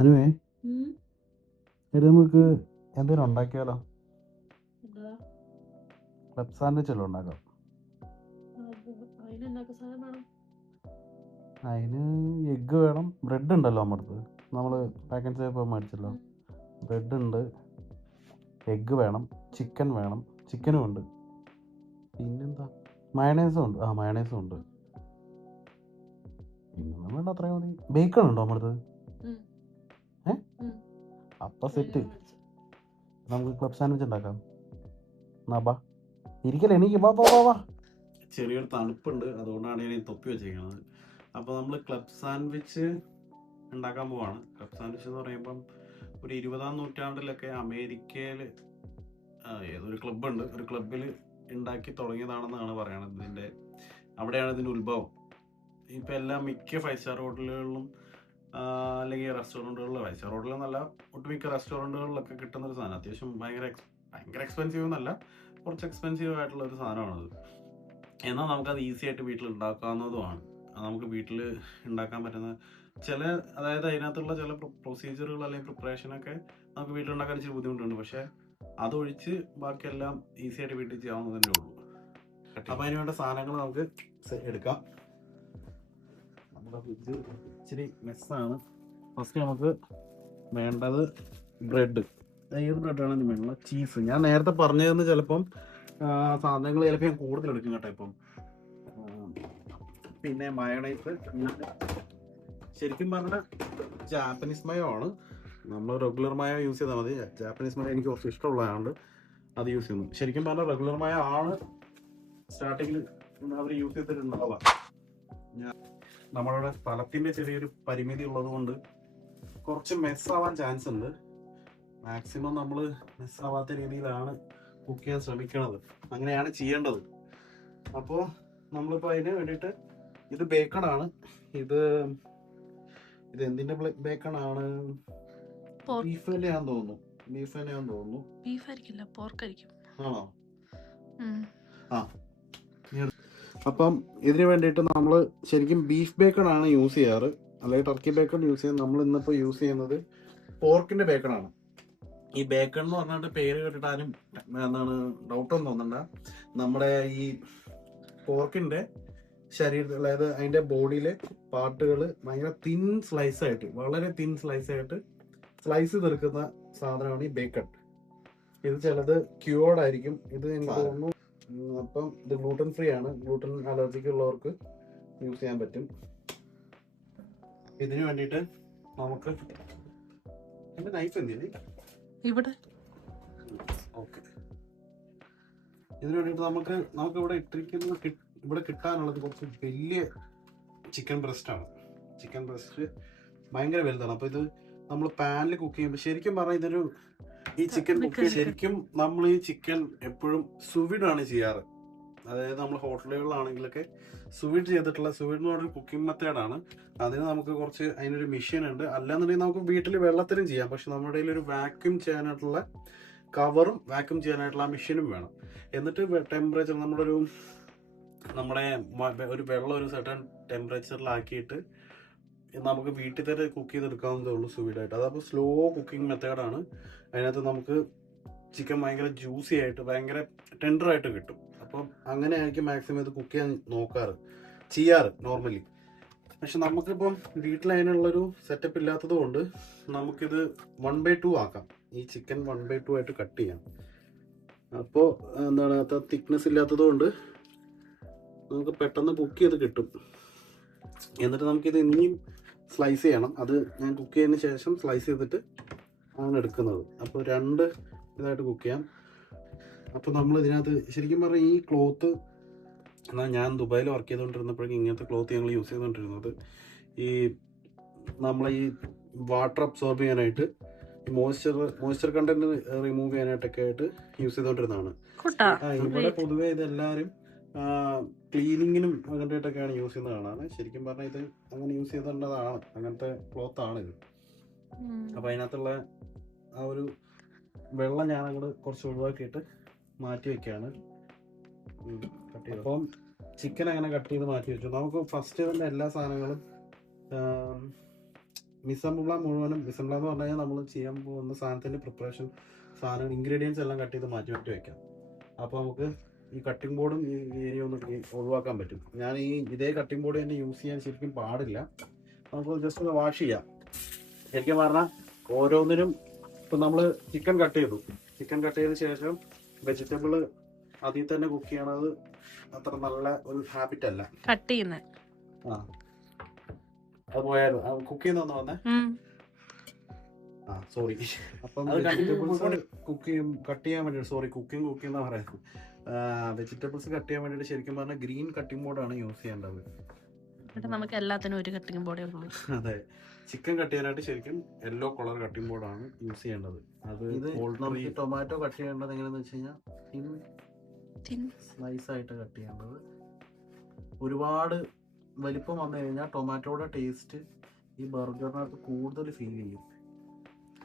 അനുവേ ഇത് നമുക്ക് എന്തെങ്കിലും ഉണ്ടാക്കിയാലോ? ക്ലബ് സാൻഡ്വിച്ച് എല്ലാം ഉണ്ടാക്കാം. അതിന് എഗ്ഗ് വേണം, ബ്രെഡ് ഉണ്ടല്ലോ നമ്മുടെ അടുത്ത്, നമ്മൾ പാക്കറ്റ് ചേർപ്പോൾ മേടിച്ചല്ലോ. ബ്രെഡ് ഉണ്ട്, എഗ്ഗ് വേണം, ചിക്കൻ വേണം, ചിക്കനും ഉണ്ട്, പിന്നെന്താ മയണൈസും ഉണ്ട്. മയണൈസും ഉണ്ട്. പിന്നെ വേണ്ട അത്രയും മതി. ബേക്കൺ ഉണ്ടോ നമ്മുടെ അടുത്ത്? അപ്പം സെറ്റ്. നമുക്ക് ക്ലബ് സാൻഡ്വിച്ച് ഉണ്ടാക്കാം. എന്നാ ബാ, ഇരിക്കല്ലേ, എനിക്ക് ബാ ബാ ബാ ബാ. ചെറിയൊരു തണുപ്പുണ്ട്, അതുകൊണ്ടാണ് ഞാൻ ഈ തൊപ്പി വെച്ചിരിക്കുന്നത്. അപ്പോൾ നമ്മൾ ക്ലബ് സാൻഡ്വിച്ച് ഉണ്ടാക്കാൻ പോവാണ്. ക്ലബ് സാൻഡ്വിച്ച് എന്ന് പറയുമ്പം ഒരു 20-ാം നൂറ്റാണ്ടിലൊക്കെ അമേരിക്കയിൽ ഏതൊരു ക്ലബ്ബുണ്ട്, ഒരു ക്ലബ്ബിൽ ഉണ്ടാക്കി തുടങ്ങിയതാണെന്നാണ് പറയണത്. അവിടെയാണ് ഇതിൻ്റെ ഉത്ഭവം. ഇപ്പം എല്ലാ മിക്ക 5 സ്റ്റാർ ഹോട്ടലുകളിലും അല്ലെങ്കിൽ റെസ്റ്റോറൻറ്റുകളിലും, 5 സ്റ്റാർ ഹോട്ടലെന്നല്ല, ഒട്ടുമിക്ക റെസ്റ്റോറൻറ്റുകളിലൊക്കെ കിട്ടുന്നൊരു സാധനം. അത്യാവശ്യം ഭയങ്കര എക്സ്പെൻസീവ് എന്നല്ല, കുറച്ച് എക്സ്പെൻസീവ് ആയിട്ടുള്ള ഒരു സാധനമാണത്. എന്നാൽ നമുക്കത് ഈസി ആയിട്ട് വീട്ടിൽ ഉണ്ടാക്കാവുന്നതുമാണ്. നമുക്ക് വീട്ടിൽ ഉണ്ടാക്കാൻ പറ്റുന്ന അതായത് അതിനകത്തുള്ള ചില പ്രൊസീജിയറുകൾ അല്ലെങ്കിൽ പ്രിപ്പറേഷനൊക്കെ നമുക്ക് വീട്ടിലുണ്ടാക്കാൻ ഇച്ചിരി ബുദ്ധിമുട്ടുണ്ട്. പക്ഷേ അതൊഴിച്ച് ബാക്കിയെല്ലാം ഈസി ആയിട്ട് വീട്ടിൽ ചെയ്യാവുന്നതന്നെ ഉള്ളൂ. അപ്പം അതിന് വേണ്ട സാധനങ്ങൾ നമുക്ക് എടുക്കാം. നമ്മുടെ ഫ്രിഡ്ജ് ഇച്ചിരി മെസ്സാണ്. ഫസ്റ്റ് നമുക്ക് വേണ്ടത് ബ്രെഡ്. ഏത് ബ്രെഡാണ് വേണ്ട? ചീസ്. ഞാൻ നേരത്തെ പറഞ്ഞതെന്ന് ചിലപ്പം സാധനങ്ങൾ ചിലപ്പോൾ ഞാൻ കൂടുതൽ എടുക്കും കേട്ടോ ഇപ്പം. പിന്നെ മയോണൈസ്. ശരിക്കും പറഞ്ഞാൽ ജാപ്പനീസ് മയോ ആണ്. നമ്മൾ റെഗുലർ മയോ യൂസ് ചെയ്താൽ മതി. ജാപ്പനീസ് മയോ എനിക്ക് കുറച്ച് ഇഷ്ടമുള്ളതുകൊണ്ട് അത് യൂസ് ചെയ്യുന്നു. ശരിക്കും പറഞ്ഞാൽ റെഗുലർ മയോ ആണ് സ്റ്റാർട്ടിങ്ങിൽ അവർ യൂസ് ചെയ്തിട്ടുണ്ടാവുക. നമ്മളുടെ സ്ഥലത്തിൻ്റെ ചെറിയൊരു പരിമിതി ഉള്ളത് കൊണ്ട് കുറച്ച് മെസ്സാവാൻ ചാൻസ് ഉണ്ട്. മാക്സിമം നമ്മൾ മെസ്സാവാത്ത രീതിയിലാണ് കുക്ക് ചെയ്യാൻ ശ്രമിക്കണത്. അങ്ങനെയാണ് ചെയ്യേണ്ടത്. അപ്പോൾ നമ്മളിപ്പോൾ അതിന് വേണ്ടിയിട്ട് ഇത് ബേക്കണാണ്. ഇത് എന്തിൻ്റെ ബേക്കണാണ്? ബീഫ് തന്നെയാന്ന് തോന്നുന്നു. ആണോ? അപ്പം ഇതിന് വേണ്ടിയിട്ട് നമ്മൾ ശരിക്കും ബീഫ് ബേക്കൺ ആണ് യൂസ് ചെയ്യാറ്, അല്ലെങ്കിൽ ടർക്കി ബേക്കൺ യൂസ് ചെയ്യുന്നത്. നമ്മൾ ഇന്നിപ്പോൾ യൂസ് ചെയ്യുന്നത് പോർക്കിൻ്റെ ബേക്കണാണ്. ഈ ബേക്കൺ എന്ന് പറഞ്ഞിട്ട് പേര് കേട്ടിട്ട് ആരും ഡൗട്ടൊന്നും തോന്നണ്ട. നമ്മുടെ ഈ പോർക്കിൻ്റെ ശരീരത്തിൽ, അതായത് അതിൻ്റെ ബോഡിയിലെ പാർട്ടുകൾ ഭയങ്കര വളരെ തിൻ സ്ലൈസ് ആയിട്ട് സ്ലൈസ് തീർക്കുന്ന സാധനമാണ് ഈ ബേക്കൺ. ഇത് ചിലത് ക്യൂർഡ് ആയിരിക്കും. ഇത് എനിക്ക് തോന്നുന്നു അപ്പം ഇത് ഗ്ലൂട്ടൻ ഫ്രീ ആണ്. ഗ്ലൂട്ടൻ അലർജിക്ക് ഉള്ളവർക്ക് യൂസ് ചെയ്യാൻ പറ്റും. ഇതിന് വേണ്ടിയിട്ട് നമുക്ക് നൈഫ് എന്തിന് ഇവിടെ. ഓക്കെ, ഇതിന് വേണ്ടിയിട്ട് നമുക്ക് ഇവിടെ കിട്ടാനുള്ളത് കുറച്ച് വലിയ ചിക്കൻ ബ്രസ്റ്റാണ്. ചിക്കൻ ബ്രസ്റ്റ് ഭയങ്കര വലുതാണ്. അപ്പോൾ ഇത് നമ്മൾ പാനിൽ കുക്ക് ചെയ്യുമ്പോൾ, ശരിക്കും പറഞ്ഞാൽ ഈ ചിക്കൻ ശരിക്കും നമ്മൾ ഈ ചിക്കൻ എപ്പോഴും സുവിഡാണ് ചെയ്യാറ്. അതായത് നമ്മൾ ഹോട്ടലുകളിലാണെങ്കിലൊക്കെ സുവിഡ് ചെയ്തിട്ടുള്ള, സുവിഡ് എന്ന് പറഞ്ഞൊരു കുക്കിംഗ് മെത്തേഡാണ്. അതിന് നമുക്ക് അതിനൊരു മെഷീൻ ഉണ്ട്. അല്ലാന്നുണ്ടെങ്കിൽ നമുക്ക് വീട്ടിൽ വെള്ളത്തിലും ചെയ്യാം. പക്ഷെ നമ്മുടെ കയ്യിൽ ഒരു വാക്യൂം ചെയ്യാനായിട്ടുള്ള കവറും വാക്യൂം ചെയ്യാനായിട്ടുള്ള ആ മെഷീനും വേണം. എന്നിട്ട് ടെമ്പറേച്ചർ നമ്മുടെ ഒരു വെള്ളം ഒരു സർട്ടൻ ടെമ്പറേച്ചറിലാക്കിയിട്ട് നമുക്ക് വീട്ടിൽ തന്നെ കുക്ക് ചെയ്തെടുക്കാവുന്നതേ ഉള്ളൂ സുവീഡായിട്ട്. അതപ്പോൾ സ്ലോ കുക്കിംഗ് മെത്തേഡാണ്. അതിനകത്ത് നമുക്ക് ചിക്കൻ ഭയങ്കര ജ്യൂസി ആയിട്ട് ഭയങ്കര ടെൻഡറായിട്ട് കിട്ടും. അപ്പം അങ്ങനെ ആയിരിക്കും മാക്സിമം ഇത് കുക്ക് ചെയ്യാൻ ചെയ്യാറ് നോർമലി. പക്ഷെ നമുക്കിപ്പം വീട്ടിൽ അതിനുള്ളൊരു സെറ്റപ്പ് ഇല്ലാത്തത് കൊണ്ട് നമുക്കിത് 1/2 ആക്കാം. ഈ ചിക്കൻ 1/2 ആയിട്ട് കട്ട് ചെയ്യാം. അപ്പോൾ അത്ര തിക്നെസ് ഇല്ലാത്തത് കൊണ്ട് നമുക്ക് പെട്ടെന്ന് കുക്ക് ചെയ്ത് കിട്ടും. എന്നിട്ട് നമുക്കിത് ഇനിയും സ്ലൈസ് ചെയ്യണം. അത് ഞാൻ കുക്ക് ചെയ്തതിന് ശേഷം സ്ലൈസ് ചെയ്തിട്ട് ആണ് എടുക്കുന്നത്. അപ്പോൾ 2 ഇതായിട്ട് കുക്ക് ചെയ്യാം. അപ്പോൾ നമ്മൾ ഇതിനകത്ത് ശരിക്കും പറഞ്ഞാൽ ഈ ക്ലോത്ത്, എന്നാൽ ഞാൻ ദുബായിൽ വർക്ക് ചെയ്തുകൊണ്ടിരുന്നപ്പോഴേക്കും ഇങ്ങനത്തെ ക്ലോത്ത് ഞങ്ങൾ യൂസ് ചെയ്തുകൊണ്ടിരുന്നത് ഈ നമ്മളെ ഈ വാട്ടർ അബ്സോർബ് ചെയ്യാനായിട്ട്, ഈ മോയ്സ്ചർ കണ്ടന്റ് റിമൂവ് ചെയ്യാനായിട്ടൊക്കെ ആയിട്ട് യൂസ് ചെയ്തുകൊണ്ടിരുന്നതാണ്. ഇവിടെ പൊതുവേ ഇതെല്ലാവരും ക്ലീനിങ്ങിനും അങ്ങനത്തെയൊക്കെയാണ് യൂസ് ചെയ്യുന്നത് കാണാണ്. ശരിക്കും പറഞ്ഞാൽ ഇത് അങ്ങനെ യൂസ് ചെയ്തേണ്ടതാണ്, അങ്ങനത്തെ ക്ലോത്താണ് ഇത്. അപ്പം അതിനകത്തുള്ള ആ ഒരു വെള്ളം ഞാൻ അങ്ങോട്ട് കുറച്ച് ഒഴിവാക്കിയിട്ട് മാറ്റി വെക്കുകയാണ്. അപ്പം ചിക്കൻ അങ്ങനെ കട്ട് ചെയ്ത് മാറ്റി വെച്ചു. നമുക്ക് ഫസ്റ്റ് തന്നെ എല്ലാ സാധനങ്ങളും മിസംബ്ല മുഴുവനും, മിസംബ്ല എന്ന് പറഞ്ഞു കഴിഞ്ഞാൽ നമ്മൾ ചെയ്യാൻ പോകുന്ന സാധനത്തിൻ്റെ പ്രിപ്പറേഷൻ, സാധനം ഇൻഗ്രീഡിയൻസ് എല്ലാം കട്ട് ചെയ്ത് മാറ്റി മാറ്റി വെക്കാം. അപ്പോൾ നമുക്ക് ഈ കട്ടിംഗ് ബോർഡും ഈ ഏരിയ ഒന്ന് ഒഴിവാക്കാൻ പറ്റും. ഞാൻ ഇതേ കട്ടിംഗ് ബോർഡ് തന്നെ യൂസ് ചെയ്യാൻ ശരിക്കും പാടില്ല. നമുക്ക് ജസ്റ്റ് ഒന്ന് വാഷ് ചെയ്യാം. ശരിക്കും പറഞ്ഞാൽ ഓരോന്നിനും ഇപ്പം നമ്മൾ ചിക്കൻ കട്ട് ചെയ്തു, ചിക്കൻ കട്ട് ചെയ്ത ശേഷം വെജിറ്റബിൾ അതിൽ തന്നെ കുക്ക് ചെയ്യണത് അത്ര നല്ല ഒരു ഹാബിറ്റ് അല്ല. കട്ട് ചെയ്യുന്നത് അത് പോയാലും കുക്ക് ചെയ്യുന്ന വന്നേ സോറി. അപ്പം വെജിറ്റബിൾസ് കട്ട് ചെയ്യാൻ വേണ്ടിയിട്ട്, സോറി കുക്കിംഗ് എന്നാ പറയുന്നത്, വെജിറ്റബിൾസ് കട്ട് ചെയ്യാൻ വേണ്ടിയിട്ട് ശരിക്കും പറഞ്ഞാൽ ഗ്രീൻ കട്ടിംഗ് ബോർഡാണ് യൂസ് ചെയ്യേണ്ടത്. നമുക്ക് എല്ലാത്തിനും ഒരു കട്ടിംഗ് ബോർഡേ ഉള്ളൂ. അതെ, ചിക്കൻ കട്ട് ചെയ്യാനായിട്ട് ശരിക്കും യെല്ലോ കളർ കട്ടിംഗ് ബോർഡാണ് യൂസ് ചെയ്യേണ്ടത്. അത് ടൊമാറ്റോ കട്ട് ചെയ്യേണ്ടത് എങ്ങനെയാന്ന് വെച്ച് കഴിഞ്ഞാൽ സ്ലൈസ് ആയിട്ട് കട്ട് ചെയ്യേണ്ടത്. ഒരുപാട് വലിപ്പം വന്നു കഴിഞ്ഞാൽ ടൊമാറ്റോയുടെ ടേസ്റ്റ് ഈ ബർഗറിനകത്ത് കൂടുതൽ ഫീൽ ചെയ്യും.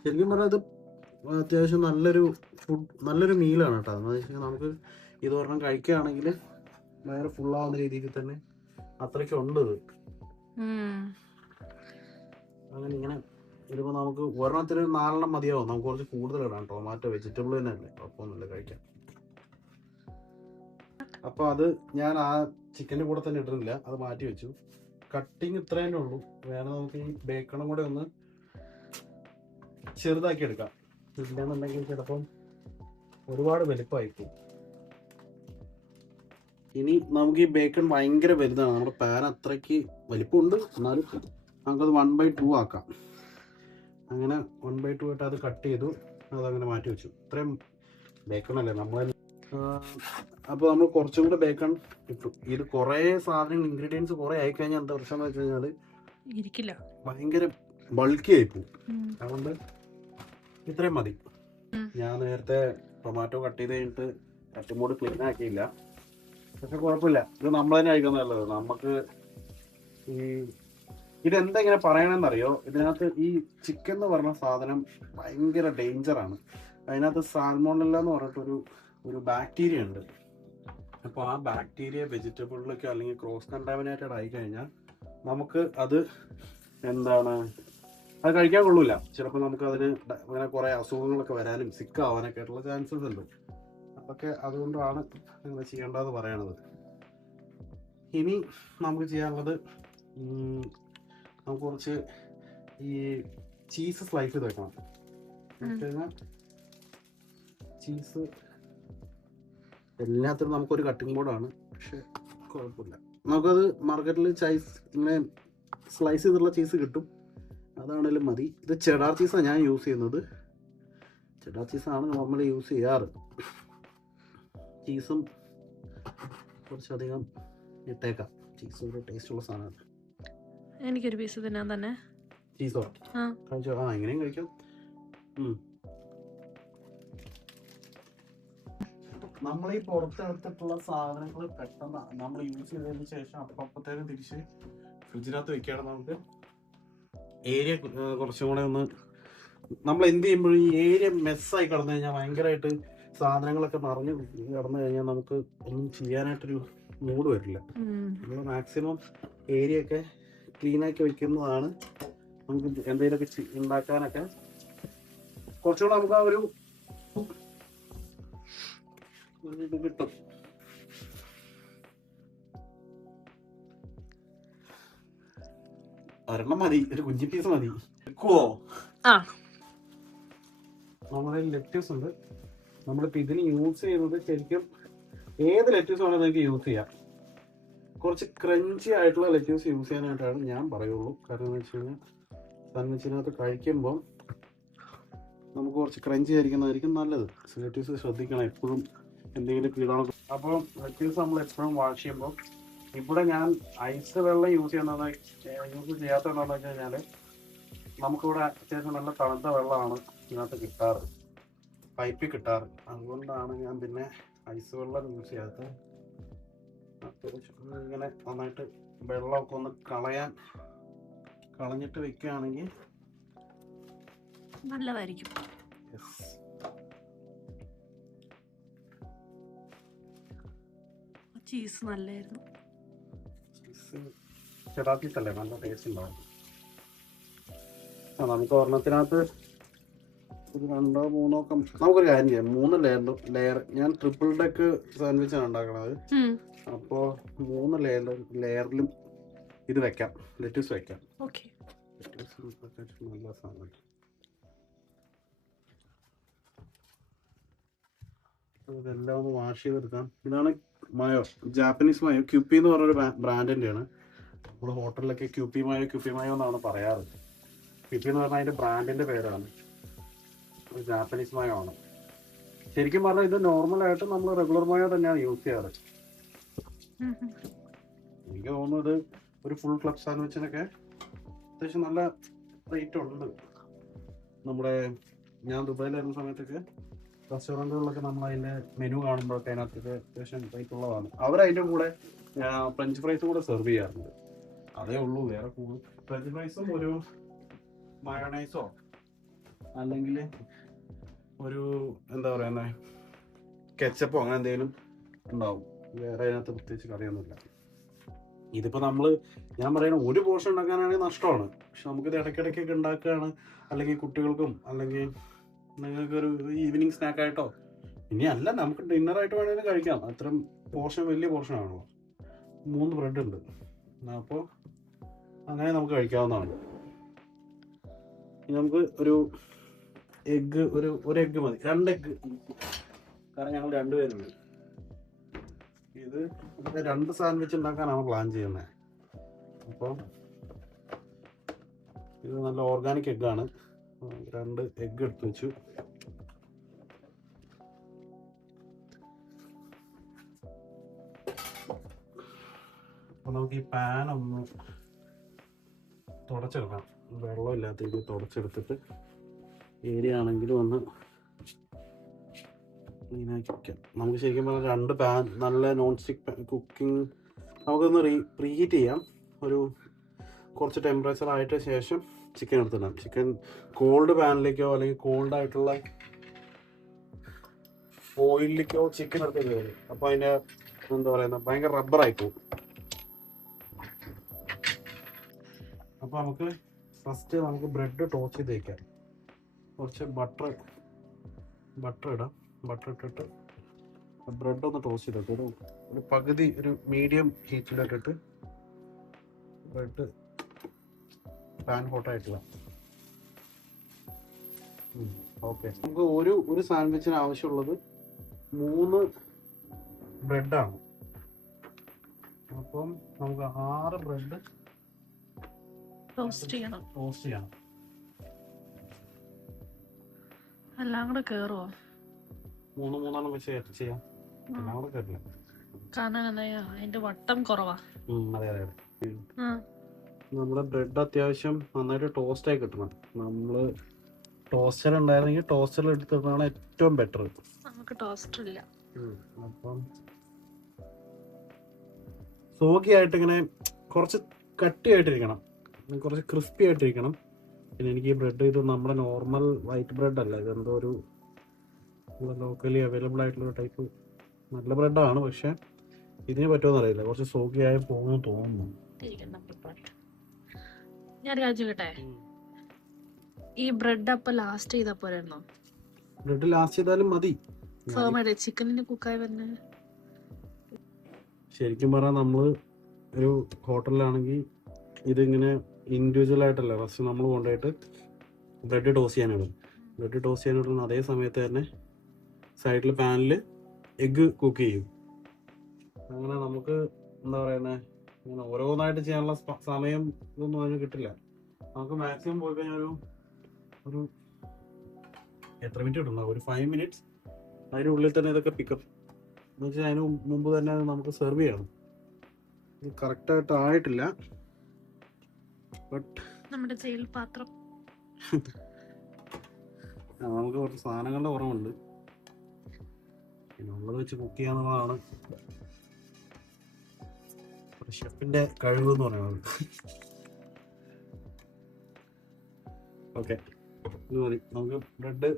ശരിക്കും പറഞ്ഞാൽ ഇത് അത്യാവശ്യം നല്ലൊരു മീലാണ് കേട്ടോ. എന്ന് വെച്ചാൽ നമുക്ക് ഇത് ഒരെണ്ണം കഴിക്കുകയാണെങ്കിൽ വയറ് ഫുള്ളാവുന്ന രീതിയിൽ തന്നെ അത്രയ്ക്ക് ഉണ്ട് ഇത്. അങ്ങനെ ഇങ്ങനെ ഇതിപ്പോൾ നമുക്ക് ഒരെണ്ണത്തിന് 4 മതിയാവും. നമുക്ക് കുറച്ച് കൂടുതൽ ഇടാം. ടൊമാറ്റോ വെജിറ്റബിൾ തന്നെ അല്ലേ, കുഴപ്പമൊന്നുമില്ല കഴിക്കാം. അപ്പോൾ അത് ഞാൻ ആ ചിക്കൻ്റെ കൂടെ തന്നെ ഇടുന്നില്ല, അത് മാറ്റി വെച്ചു. കട്ടിങ് ഇത്രയേ ഉള്ളൂ. വേറെ നമുക്ക് ഈ ബേക്കണും കൂടെ ഒന്ന് ചെറുതാക്കി എടുക്കാം. ഇല്ലെന്നുണ്ടെങ്കിൽ ചിലപ്പം ഒരുപാട് വലുപ്പമായിപ്പോവും. ഇനി നമുക്ക് ഈ ബേക്കൺ ഭയങ്കര വലുതാണ്, നമ്മുടെ പാൻ അത്രയ്ക്ക് വലിപ്പമുണ്ട്, എന്നാലും നമുക്കത് 1/2 ആക്കാം. അങ്ങനെ 1/2 ആയിട്ട് അത് കട്ട് ചെയ്തു, അതങ്ങനെ മാറ്റി വെച്ചു. ഇത്രയും ബേക്കൺ അല്ലേ നമ്മൾ. അപ്പോൾ നമ്മൾ കുറച്ചും കൂടെ ബേക്കൺ ഇട്ടു. ഇത് കുറേ സാധനങ്ങൾ ഇൻഗ്രീഡിയൻസ് കുറേ ആയിക്കഴിഞ്ഞാൽ എന്താ പ്രശ്നം എന്ന് വെച്ച് കഴിഞ്ഞാൽ ഇരിക്കില്ല, ഭയങ്കര ബൾക്കി ആയിപ്പോവും. അതുകൊണ്ട് ഇത്രയും മതി. ഞാൻ നേരത്തെ ടൊമാറ്റോ കട്ട് ചെയ്ത് കഴിഞ്ഞിട്ട് കട്ടിംഗ് ബോർഡ് ക്ലീൻ ആക്കിയില്ല, പക്ഷെ കുഴപ്പമില്ല, ഇത് നമ്മൾ തന്നെ കഴിക്കുന്നതല്ലത്. നമുക്ക് ഇതെന്താ ഇങ്ങനെ പറയണമെന്നറിയോ, ഇതിനകത്ത് ഈ ചിക്കൻ എന്ന് പറഞ്ഞ സാധനം ഭയങ്കര ഡേഞ്ചറാണ്. അതിനകത്ത് സാൽമോണല്ല എന്ന് പറഞ്ഞിട്ടൊരു ബാക്ടീരിയ ഉണ്ട്. അപ്പോൾ ആ ബാക്ടീരിയ വെജിറ്റബിളിലേക്കോ അല്ലെങ്കിൽ ക്രോസ് കണ്ടാമിനേറ്റഡ് ആയി കഴിഞ്ഞാൽ നമുക്ക് അത് അത് കഴിക്കാൻ കൊള്ളൂല. ചിലപ്പോൾ നമുക്ക് അതിന് അങ്ങനെ കുറേ അസുഖങ്ങളൊക്കെ വരാനും സിക്കാവാനൊക്കെ ആയിട്ടുള്ള ചാൻസസ് ഉണ്ട്. അതൊക്കെ അതുകൊണ്ടാണ് അങ്ങനെ ചെയ്യേണ്ടതെന്ന് പറയണത്. ഇനി നമുക്ക് ചെയ്യാനുള്ളത്, നമുക്ക് കുറച്ച് ഈ ചീസ് സ്ലൈസ് ചെയ്ത് വെക്കണം. കഴിഞ്ഞാൽ ചീസ് എല്ലാത്തിനും നമുക്കൊരു കട്ടിംഗ് ബോർഡാണ്, പക്ഷെ കുഴപ്പമില്ല. നമുക്കത് മാർക്കറ്റിൽ ഇങ്ങനെ സ്ലൈസ് ചെയ്തിട്ടുള്ള ചീസ് കിട്ടും, അതാണേലും മതി. ഇത് ചെഡാർ ചീസാണ് ഞാൻ യൂസ് ചെയ്യുന്നത്. ചെഡാർ ചീസാണ് നോർമലി യൂസ് ചെയ്യാറ്. ചീസും കുറച്ചധികം ഇട്ടേക്കാം. ചീസ് ഒരു ടേസ്റ്റുള്ള സാധനമാണ്. എനിക്കൊരു പീസ് തിന്നാൻ തന്നെ. ചീസോ കഴിച്ചോ? എങ്ങനെയും കഴിക്കാം. നമ്മൾ ഈ പുറത്തെടുത്തിട്ടുള്ള സാധനങ്ങൾ പെട്ടെന്ന് നമ്മൾ യൂസ് ചെയ്തതിന് ശേഷം അപ്പത്തേനും തിരിച്ച് ഫ്രിഡ്ജിനകത്ത് വെക്കുകയാണ്. നമുക്ക് ഏരിയ കുറച്ചും കൂടെ ഒന്ന് നമ്മൾ എന്ത് ചെയ്യുമ്പോഴും ഈ ഏരിയ മെസ്സായി കിടന്നു കഴിഞ്ഞാൽ ഭയങ്കരമായിട്ട് സാധനങ്ങളൊക്കെ നിറഞ്ഞ് കിടന്നു കഴിഞ്ഞാൽ നമുക്ക് ഒന്നും ചെയ്യാനായിട്ടൊരു മൂഡ് വരില്ല. നമ്മൾ മാക്സിമം ഏരിയ ഒക്കെ ക്ലീനാക്കി വെക്കുന്നതാണ് നമുക്ക് എന്തെങ്കിലുമൊക്കെ ഉണ്ടാക്കാനൊക്കെ കുറച്ചുകൂടെ നമുക്ക് ആ ഒരു ഇത് കിട്ടും. ഒരെണ്ണം മതി, ഒരു കുഞ്ഞി പീസ് മതി. വെക്കുവോ? നമ്മുടെ ലെറ്റ്യൂസ് ഉണ്ട്. നമ്മളിപ്പോൾ ഇതിന് യൂസ് ചെയ്യുന്നത് ശരിക്കും ഏത് ലെറ്റ്യൂസ് വേണമെങ്കിൽ നിങ്ങൾക്ക് യൂസ് ചെയ്യാം. കുറച്ച് ക്രഞ്ചി ആയിട്ടുള്ള ലെറ്റ്യൂസ് യൂസ് ചെയ്യാനായിട്ടാണ് ഞാൻ പറയുള്ളൂ. കാരണം എന്ന് വെച്ച് കഴിഞ്ഞാൽ സാൻഡ്വിച്ചിനകത്ത് കഴിക്കുമ്പം നമുക്ക് കുറച്ച് ക്രഞ്ചി ആയിരിക്കുന്നതായിരിക്കും നല്ലത്. ലെറ്റ്യൂസ് ശ്രദ്ധിക്കണം എപ്പോഴും എന്തെങ്കിലും കീടാണോ. അപ്പോൾ ലെറ്റ്യൂസ് നമ്മൾ എപ്പോഴും വാഷ് ചെയ്യുമ്പോൾ ഇവിടെ ഞാൻ ഐസ് വെള്ളം യൂസ് ചെയ്യാത്തതെന്ന് വെച്ച് കഴിഞ്ഞാൽ നമുക്കിവിടെ അത്യാവശ്യം നല്ല തണുത്ത വെള്ളമാണ് ഇതിനകത്ത് കിട്ടാറ്, പൈപ്പിൽ കിട്ടാറ്. അതുകൊണ്ടാണ് ഞാൻ പിന്നെ ഐസ് വെള്ളം യൂസ് ചെയ്യാത്തത്. അത്യാവശ്യം ഇങ്ങനെ നന്നായിട്ട് വെള്ളമൊക്കെ ഒന്ന് കളഞ്ഞിട്ട് വെക്കുകയാണെങ്കിൽ നല്ലതായിരിക്കും. ചീസ് നല്ലായിരുന്നു. ചീസ് ചെടാത്തീസല്ലേ, നല്ല ടേസ്റ്റ് ഉണ്ടാവും. നമുക്ക് ഒരെണ്ണത്തിനകത്ത് ഒരു 2 3 ഒക്കെ നമുക്കൊരു കാര്യം ചെയ്യാം. 3 ലെയർ ഞാൻ ട്രിപ്പിൾ ഡെക്ക് സാൻഡ്വിച്ചാണ് ഉണ്ടാക്കണത്. അപ്പോൾ 3 ലെയറിലും ഇത് വെക്കാം, ലെറ്റൂസ് വെക്കാം. ഓക്കെ. നല്ല സാധനം. ഇതെല്ലാം ഒന്ന് വാഷ് ചെയ്തെടുക്കാം. ഇതാണ് മയോ, ജാപ്പനീസ് മയോ, ക്യൂപ്പി എന്ന് പറഞ്ഞൊരു ബ്രാൻഡിൻ്റെയാണ്. നമ്മൾ ഹോട്ടലിലൊക്കെ ക്യൂപ്പി മയോ എന്നാണ് പറയാറ്. ക്യൂപ്പി എന്ന് പറഞ്ഞാൽ അതിൻ്റെ ബ്രാൻഡിൻ്റെ പേരാണ്. ജാപ്പനീസ് മയോ ആണ്. ശരിക്കും പറഞ്ഞാൽ ഇത് നോർമലായിട്ട് നമ്മൾ റെഗുലർ മയോ തന്നെയാണ് യൂസ് ചെയ്യാറ്. എനിക്ക് തോന്നുന്നത് ഒരു ഫുൾ ക്ലബ് സാൻഡ്വിച്ചിനൊക്കെ അത്യാവശ്യം നല്ല റേറ്റ് ഉണ്ട്. നമ്മുടെ ഞാൻ ദുബായിലായിരുന്ന സമയത്തൊക്കെ റെസ്റ്റോറൻറ്റുകളിലൊക്കെ നമ്മൾ അതിൻ്റെ മെനു കാണുമ്പോഴൊക്കെ അതിനകത്തൊക്കെ അത്യാവശ്യം റേറ്റ് ഉള്ളതാണ്. അവരതിൻ്റെ കൂടെ ഫ്രഞ്ച് ഫ്രൈസും കൂടെ സെർവ് ചെയ്യാറുണ്ട്. അതേ ഉള്ളൂ, വേറെ കൂടുതൽ ഫ്രഞ്ച് ഫ്രൈസും ഒരു മയോണൈസോ അല്ലെങ്കിൽ ഒരു എന്താ പറയുന്നത് കെച്ചപ്പോ അങ്ങനെ എന്തെങ്കിലും ഉണ്ടാവും. വേറെ അതിനകത്ത് പ്രത്യേകിച്ച് കറിയൊന്നുമില്ല. ഇതിപ്പോൾ ഞാൻ പറയുന്ന ഒരു പോർഷൻ ഉണ്ടാക്കാനാണെങ്കിൽ നഷ്ടമാണ്. പക്ഷെ നമുക്കിത് ഇടയ്ക്കിടയ്ക്കൊക്കെ ഉണ്ടാക്കുകയാണ്, അല്ലെങ്കിൽ കുട്ടികൾക്കും അല്ലെങ്കിൽ നിങ്ങൾക്കൊരു ഈവനിങ് സ്നാക്കായിട്ടോ, ഇനി അല്ല നമുക്ക് ഡിന്നറായിട്ട് വേണമെങ്കിലും കഴിക്കാം. അത്രയും പോർഷൻ വലിയ പോർഷൻ ആണല്ലോ. 3 ബ്രെഡ് ഉണ്ട്, അപ്പോൾ അങ്ങനെ നമുക്ക് കഴിക്കാവുന്നതാണ്. ഇനി നമുക്ക് ഒരു എഗ്ഗ് ഒരു എഗ്ഗ് മതി, 2 എഗ്ഗ്, കാരണം ഞങ്ങൾ 2 പേരുണ്ട്. ഇത് 2 സാൻഡ്വിച്ച് ഉണ്ടാക്കാനാണ് പ്ലാൻ ചെയ്യുന്നത്. അപ്പോൾ ഇത് നല്ല ഓർഗാനിക് എഗ്ഗാണ്. 2 എഗ്ഗ് എടുത്ത് വെച്ചു. അപ്പോൾ നമുക്ക് ഈ പാൻ ഒന്ന് തുടച്ചെടുക്കാം. വെള്ളമില്ലാത്ത ഇത് തുടച്ചെടുത്തിട്ട് ഏരിയ ആണെങ്കിലും ഒന്ന് ക്ലീനാക്കി വയ്ക്കാം. നമുക്ക് ശരിക്കും പറഞ്ഞാൽ 2 പാൻ നല്ല നോൺ സ്റ്റിക്ക് കുക്കിംഗ് നമുക്കൊന്ന് പ്രീഹീറ്റ് ചെയ്യാം. ഒരു കുറച്ച് ടെമ്പറേച്ചർ ആയിട്ട് ശേഷം ചിക്കൻ എടുത്തിടാം. ചിക്കൻ കോൾഡ് പാനിലേക്കോ അല്ലെങ്കിൽ കോൾഡ് ആയിട്ടുള്ള ഓയിലിലേക്കോ ചിക്കൻ എടുത്തിട്ട് വരും. അപ്പോൾ അതിൻ്റെ എന്താ പറയുന്നത് ഭയങ്കര റബ്ബറായി പോകും. അപ്പോൾ നമുക്ക് ഫസ്റ്റ് നമുക്ക് ബ്രെഡ് ടോസ്റ്റ് ചെയ്ത് വയ്ക്കാം. കുറച്ച് ബട്ടർ ഇടാം. ബട്ടർ ഇട്ടിട്ട് ബ്രെഡ് ഒന്ന് ടോസ്റ്റ് ചെയ്തിട്ട് ഒരു പകുതി ഒരു മീഡിയം ഹീറ്റിലിട്ടിട്ട് ബ്രെഡ് പാൻ ഹോട്ടായിട്ടില്ല. ഓക്കെ, നമുക്ക് ഒരു സാൻഡ്വിച്ചിന് ആവശ്യമുള്ളത് 3 ബ്രെഡാണ്. അപ്പം നമുക്ക് 6 ബ്രെഡ് ടോസ്റ്റ് ചെയ്യണം. എല്ലാം കൂടെ കേറുവോ? 3 വെച്ച് ചെയ്യാം. എല്ലാം കൂടെ കയറില്ല, കാരണം അതിന്റെ വട്ടം കുറവാ. അതെ. നമ്മുടെ ബ്രെഡ് അത്യാവശ്യം നന്നായിട്ട് ടോസ്റ്റായി കിട്ടണം. നമ്മൾ ടോസ്റ്റർ ഉണ്ടായിരുന്നെങ്കിൽ ടോസ്റ്ററിൽ എടുത്തിട്ടാണ് ഏറ്റവും ബെറ്റർ. നമുക്ക് ടോസ്റ്റർ ഇല്ല. അപ്പം സോഗി ആയിട്ട് ഇങ്ങനെ കുറച്ച് കട്ടിയായിട്ടിരിക്കണം, കുറച്ച് ക്രിസ്പി ആയിട്ടിരിക്കണം. പിന്നെ എനിക്ക് ഈ ബ്രെഡ് ഇത് നമ്മുടെ നോർമൽ വൈറ്റ് ബ്രെഡ് അല്ല, ഇതെന്തോ ഒരു ലോക്കലി അവൈലബിൾ ആയിട്ടുള്ള ടൈപ്പ് നല്ല ബ്രെഡാണ്. പക്ഷെ ഇതിന് പറ്റുമെന്ന് അറിയില്ല, കുറച്ച് സോഗി ആയി പോകുമെന്ന് തോന്നുന്നു. ഞാൻ ചോദിക്കട്ടെ, ഈ ബ്രെഡ് അപ്പൊ ലാസ്റ്റ് ചെയ്തപ്പോഴായിരുന്നോ? ബ്രെഡ് ലാസ്റ്റ് ചെയ്താലും മതി. ചിക്കനിന് കുക്കായി വരുന്നത് ശരിക്കും പറഞ്ഞാൽ നമ്മൾ ഒരു ഹോട്ടലിലാണെങ്കിൽ ഇതിങ്ങനെ ഇൻഡിവിജ്വൽ ആയിട്ടല്ല, ഫസ്റ്റ് നമ്മൾ കൊണ്ടുപോയിട്ട് ബ്രെഡ് ടോസ്റ്റ് ചെയ്യാനിടും. അതേ സമയത്ത് തന്നെ സൈഡിൽ പാനിൽ എഗ്ഗ് കുക്ക് ചെയ്യും. അങ്ങനെ നമുക്ക് എന്താ പറയുന്നത് ഇങ്ങനെ ഓരോന്നായിട്ട് ചെയ്യാനുള്ള സമയം ഇതൊന്നും അതിന് കിട്ടില്ല. നമുക്ക് മാക്സിമം പോയി കഴിഞ്ഞാൽ ഒരു എത്ര മിനിറ്റ് കിട്ടുന്ന ഒരു 5 മിനിറ്റ്സ് അതിനുള്ളിൽ തന്നെ ഇതൊക്കെ പിക്കപ്പ് എന്ന് വെച്ചാൽ അതിന് മുമ്പ് തന്നെ നമുക്ക് സെർവ് ചെയ്യണം. ഇത് കറക്റ്റായിട്ട് ആയിട്ടില്ല, ബട്ട് നമ്മുടെ ജയിൽ പാത്രം നമുക്ക് കുറച്ച് സാധനങ്ങളുടെ കുറവുണ്ട്. പിന്നെ ഉള്ളത് വെച്ച് കുക്ക് ചെയ്യാന്നുള്ളതാണ് ഷെഫിന്റെ കഴിവ് എന്ന് പറയുന്നത്. ഓക്കെ, ഇത് മതി. നമുക്ക് ബ്രെഡ്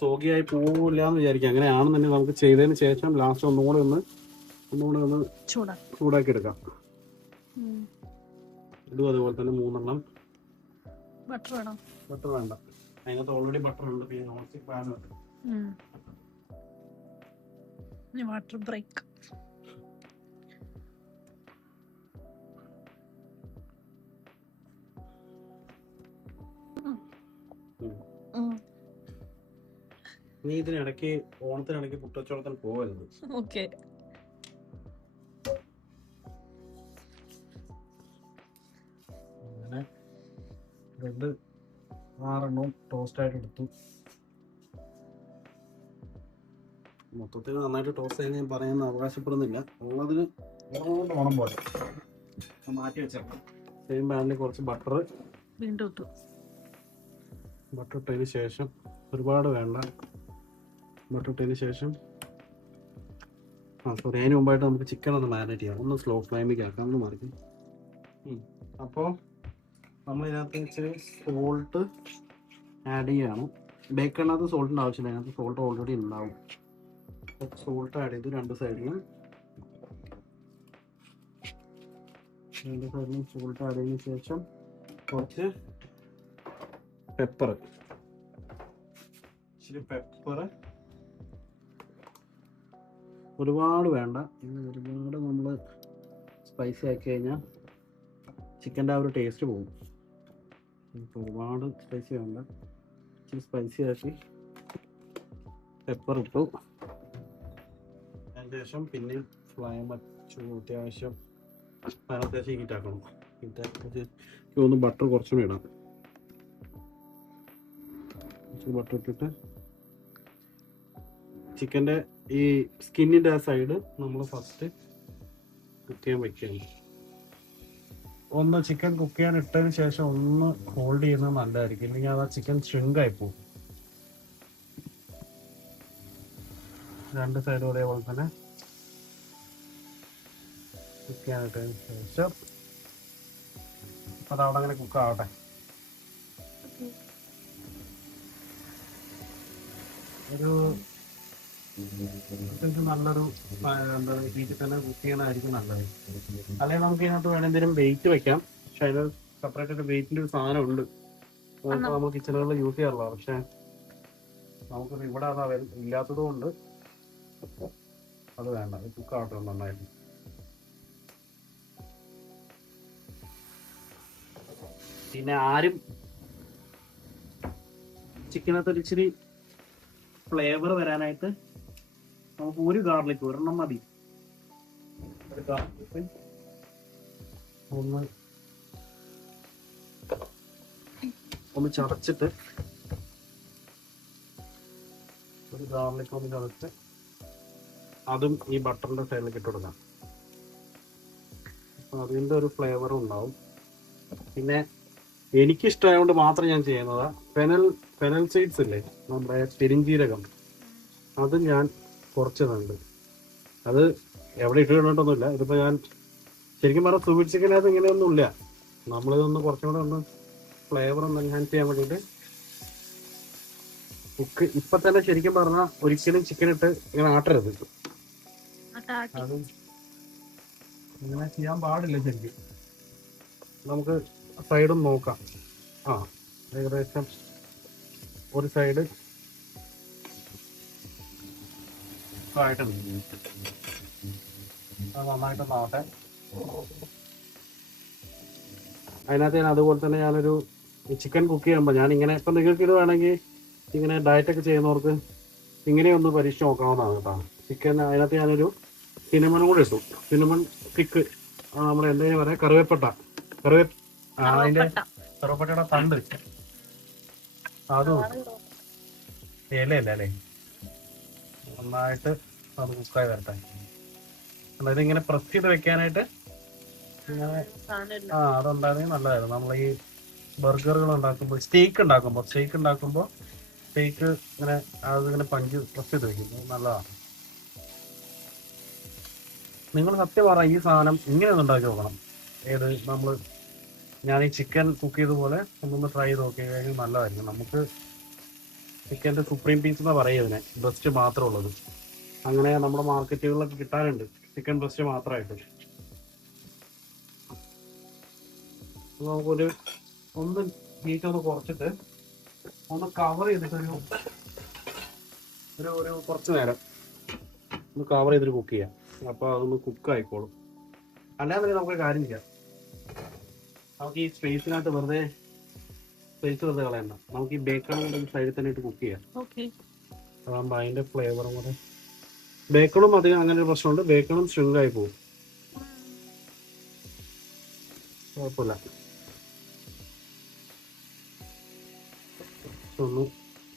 സോഗിയായി പോകില്ല എന്ന് വിചാരിക്കാം. അങ്ങനെയാണെന്നുണ്ടെങ്കിൽ നമുക്ക് ചെയ്തതിന് ശേഷം ലാസ്റ്റ് ഒന്നുകൂടെ ഒന്ന് ചൂടാക്കി എടുക്കാം. ഇതും അതുപോലെ തന്നെ 3 ബട്ടർ വേണം. ബട്ടർ വേണ്ട, അതിനകത്ത് ഓൾറെഡി ബട്ടർ ഉണ്ട്. പിന്നെ നോൺ സ്റ്റിക് പാൻ ഉണ്ട്. Water break. നീ ഇതിനിടയ്ക്ക് ഓണത്തിനിടയ്ക്ക് പുട്ടച്ചോളത്തിന് പോകരുത്. ഓക്കെ. അങ്ങനെ ബ്രെഡ് 6 ടോസ്റ്റ് ആയിട്ട് എടുത്തു. മൊത്തത്തിൽ നന്നായിട്ട് ടോസ്റ്റ് ചെയ്യാൻ ഞാൻ പറയുന്ന അവകാശപ്പെടുന്നില്ല. ഉള്ളതിന് ഓണം പോലെ മാറ്റി വെച്ചേക്കാം. സെയിം പാനിൽ കുറച്ച് ബട്ടർ വീണ്ടും ഇട്ടു. ബട്ടർ ഇട്ടതിന് ശേഷം, ഒരുപാട് വേണ്ട, ബട്ടർ ഇട്ടതിന് ശേഷം സോറി, അതിന് മുമ്പായിട്ട് നമുക്ക് ചിക്കൻ ഒന്ന് മാരിനേറ്റ് ചെയ്യാം. ഒന്ന് സ്ലോ ഫ്ലെയിമിലേക്ക് ആക്കാം, ഒന്ന് മറിക്കും. അപ്പോൾ നമ്മളിതിനകത്ത് ഇച്ചിരി സോൾട്ട് ആഡ് ചെയ്യാണ്. ബേക്കണിനകത്ത് സോൾട്ടിൻ്റെ ആവശ്യമില്ല, അതിനകത്ത് സോൾട്ട് ഓൾറെഡി ഉണ്ടാവും. സോൾട്ട് ആഡ് ചെയ്തു രണ്ട് സൈഡിലും സോൾട്ട് ആഡ് ചെയ്തതിന് ശേഷം കുറച്ച് പെപ്പർ, ഇച്ചിരി പെപ്പർ, ഒരുപാട് വേണ്ട. ഒരുപാട് നമ്മൾ സ്പൈസി ആക്കി കഴിഞ്ഞാൽ ചിക്കൻ്റെ ആ ഒരു ടേസ്റ്റ് പോകും. ഒരുപാട് സ്പൈസി വേണ്ട, ഇച്ചിരി സ്പൈസി ആക്കി പെപ്പർ ഇട്ടു. അതിന് ശേഷം പിന്നെ ഫ്ലെയിം വച്ചു. അത്യാവശ്യം ഹീറ്റാക്കണം. ഹീറ്റാക്കി ഒന്ന് ബട്ടർ കുറച്ചുകൂടി ഇടാം. ബട്ടർ ഇട്ടിട്ട് ചിക്കൻ്റെ ഈ സ്കിന്നിൻ്റെ ആ സൈഡ് നമ്മൾ ഫസ്റ്റ് കുക്ക് ചെയ്യാൻ വയ്ക്കുകയാണ്. ഒന്ന് ചിക്കൻ കുക്ക് ചെയ്യാൻ ഇട്ടതിന് ശേഷം ഒന്ന് ഹോൾഡ് ചെയ്യുന്നത് നല്ലതായിരിക്കും, ഇല്ലെങ്കിൽ അത് ആ ചിക്കൻ ഷ്രിങ്കായി പോകും. രണ്ട് സൈഡും ഒരേപോലെ തന്നെ കുക്ക് ചെയ്യാനിട്ടതിന് ശേഷം അത് അവിടെ അങ്ങനെ കുക്ക് ആവട്ടെ. ഒരു നല്ലൊരു എന്താ രീതിയിൽ തന്നെ കുക്ക് ചെയ്യണമായിരിക്കും നല്ലത്. അല്ലെങ്കിൽ നമുക്ക് ഇതിനകത്ത് വേണം എന്തെങ്കിലും വെയിറ്റ് വെക്കാം. പക്ഷെ അതിന് സെപ്പറേറ്റ് ആയിട്ട് വെയിറ്റിൻ്റെ ഒരു സാധനം ഉണ്ട്, നമ്മൾ കിച്ചണുകളിൽ യൂസ് ചെയ്യാറില്ല. പക്ഷെ നമുക്കത് ഇവിടെ അത് ഇല്ലാത്തത് കൊണ്ട് അത് വേണ്ട, അത് കുക്ക് ആവട്ടെ നന്നായിട്ട്. പിന്നെ ആരും ചിക്കനകത്തൊരു ഇച്ചിരി ഫ്ലേവർ വരാനായിട്ട് നമുക്ക് ഒരു ഗാർലിക് ഒരെണ്ണം മതി. ഒരു ഗാർലിക് ഒന്ന് ചതച്ചിട്ട്, ഒരു ഗാർലിക് ഒന്ന് ചതച്ച് അതും ഈ ബട്ടറിന്റെ സൈഡിലേക്ക് ഇട്ട് കൊടുക്കാം. അപ്പൊ അതിൻ്റെ ഒരു ഫ്ലേവറും ഉണ്ടാവും. പിന്നെ എനിക്കിഷ്ടമായതുകൊണ്ട് മാത്രം ഞാൻ ചെയ്യുന്നത് ഫെനൽ സീഡ്സ് ഇല്ലേ, നമ്മുടെ പെരിഞ്ജീരകം, അത് ഞാൻ കുറച്ചതുണ്ട്. അത് എവിടെ ഇട്ടിട്ടൊന്നുമില്ല. ഇതിപ്പോൾ ഞാൻ ശരിക്കും പറഞ്ഞാൽ സൂവിഡ് ചിക്കനകത്ത് ഇങ്ങനെയൊന്നും ഇല്ല. നമ്മളിതൊന്ന് കുറച്ചും കൂടെ ഒന്ന് ഫ്ലേവർ ഒന്ന് എൻഹാൻസ് ചെയ്യാൻ വേണ്ടിയിട്ട് കുക്ക് ഇപ്പം തന്നെ ശരിക്കും പറഞ്ഞാൽ ഒരിക്കലും ചിക്കൻ ഇട്ട് ഇങ്ങനെ ആട്ടരുത്. അത് ഇങ്ങനെ ചെയ്യാൻ പാടില്ല ശരിക്കും. നമുക്ക് സൈഡും നോക്കാം. ഏകദേശം ഒരു സൈഡ് ആയിട്ടുണ്ട്. അത് നന്നായിട്ടൊന്നാവട്ടെ. അതിനകത്ത് ഞാൻ അതുപോലെ തന്നെ ഞാനൊരു ചിക്കൻ കുക്ക് ചെയ്യുമ്പോൾ ഞാൻ ഇങ്ങനെ, ഇപ്പം നിങ്ങൾക്ക് ഇത് വേണമെങ്കിൽ ഇങ്ങനെ ഡയറ്റൊക്കെ ചെയ്യുന്നവർക്ക് ഇങ്ങനെയൊന്ന് പരീക്ഷിച്ച് നോക്കാവുന്നതാണ് കേട്ടോ. ചിക്കൻ അതിനകത്ത് ഞാനൊരു സിനമണും കൂടെ ഇട്ടു. സിനമൺ സ്റ്റിക്ക്, നമ്മുടെ എന്തെങ്കിലും പറയാം, കറിവേപ്പട്ട, അതിൻ്റെ കറുവപ്പട്ടയുടെ തണ്ട്, അതും ഇലയല്ല അല്ലേ, നന്നായിട്ട് അത് കുക്കായി വരട്ടെ. അതായത് ഇങ്ങനെ പ്രസ് ചെയ്ത് വെക്കാനായിട്ട് ഇങ്ങനെ അതുണ്ടായിരുന്നെങ്കിൽ നല്ലതായിരുന്നു. നമ്മൾ ഈ ബർഗറുകൾ ഉണ്ടാക്കുമ്പോൾ, സ്റ്റേക്ക് ഉണ്ടാക്കുമ്പോൾ സ്റ്റേക്ക് ഇങ്ങനെ അതിങ്ങനെ പഞ്ച് പ്രസ് ചെയ്ത് വെക്കും, നല്ലതാണ്. നിങ്ങൾ സത്യം പറ, ഈ സാധനം ഇങ്ങനെ ഒന്ന് ഉണ്ടാക്കി നോക്കണം. ഞാൻ ഈ ചിക്കൻ കുക്ക് ചെയ്ത പോലെ ഒന്നൊന്ന് ട്രൈ ചെയ്ത് നോക്കി കഴിഞ്ഞാൽ നല്ലതായിരിക്കും. നമുക്ക് ചിക്കൻ്റെ സുപ്രീം പീസ് എന്ന് പറയും ഇതിനെ, ബ്രസ്റ്റ് മാത്രമുള്ളത്. അങ്ങനെ നമ്മുടെ മാർക്കറ്റുകളിലൊക്കെ കിട്ടാനുണ്ട് ചിക്കൻ ബ്രസ്റ്റ് മാത്രമായിട്ട്. നമുക്കൊരു ഒന്ന് ഹീറ്റ് ഒന്ന് കുറച്ചിട്ട് ഒന്ന് കവർ ചെയ്തിട്ട് ഒരു കുറച്ച് നേരം ഒന്ന് കവർ ചെയ്തിട്ട് കുക്ക് ചെയ്യാം. അപ്പോൾ അതൊന്ന് കുക്ക് ആയിക്കോളും. അല്ലാതെ തന്നെ നമുക്കൊരു കാര്യം ചെയ്യാം. നമുക്ക് ഈ സ്പേസിനകത്ത് സ്പേസ് വെറുതെ കളയണ്ട. നമുക്ക് ഈ ബേക്കൺ കൂടെ സൈഡിൽ തന്നെ ഇട്ട് കുക്ക് ചെയ്യാം. അതാകുമ്പോൾ അതിൻ്റെ ഫ്ലേവറും കൂടെ. ബേക്കണും അധികം അങ്ങനെ ഒരു പ്രശ്നമുണ്ട്. ബേക്കണും ശൃംഗായി പോകും. കുഴപ്പമില്ല. ഒന്ന്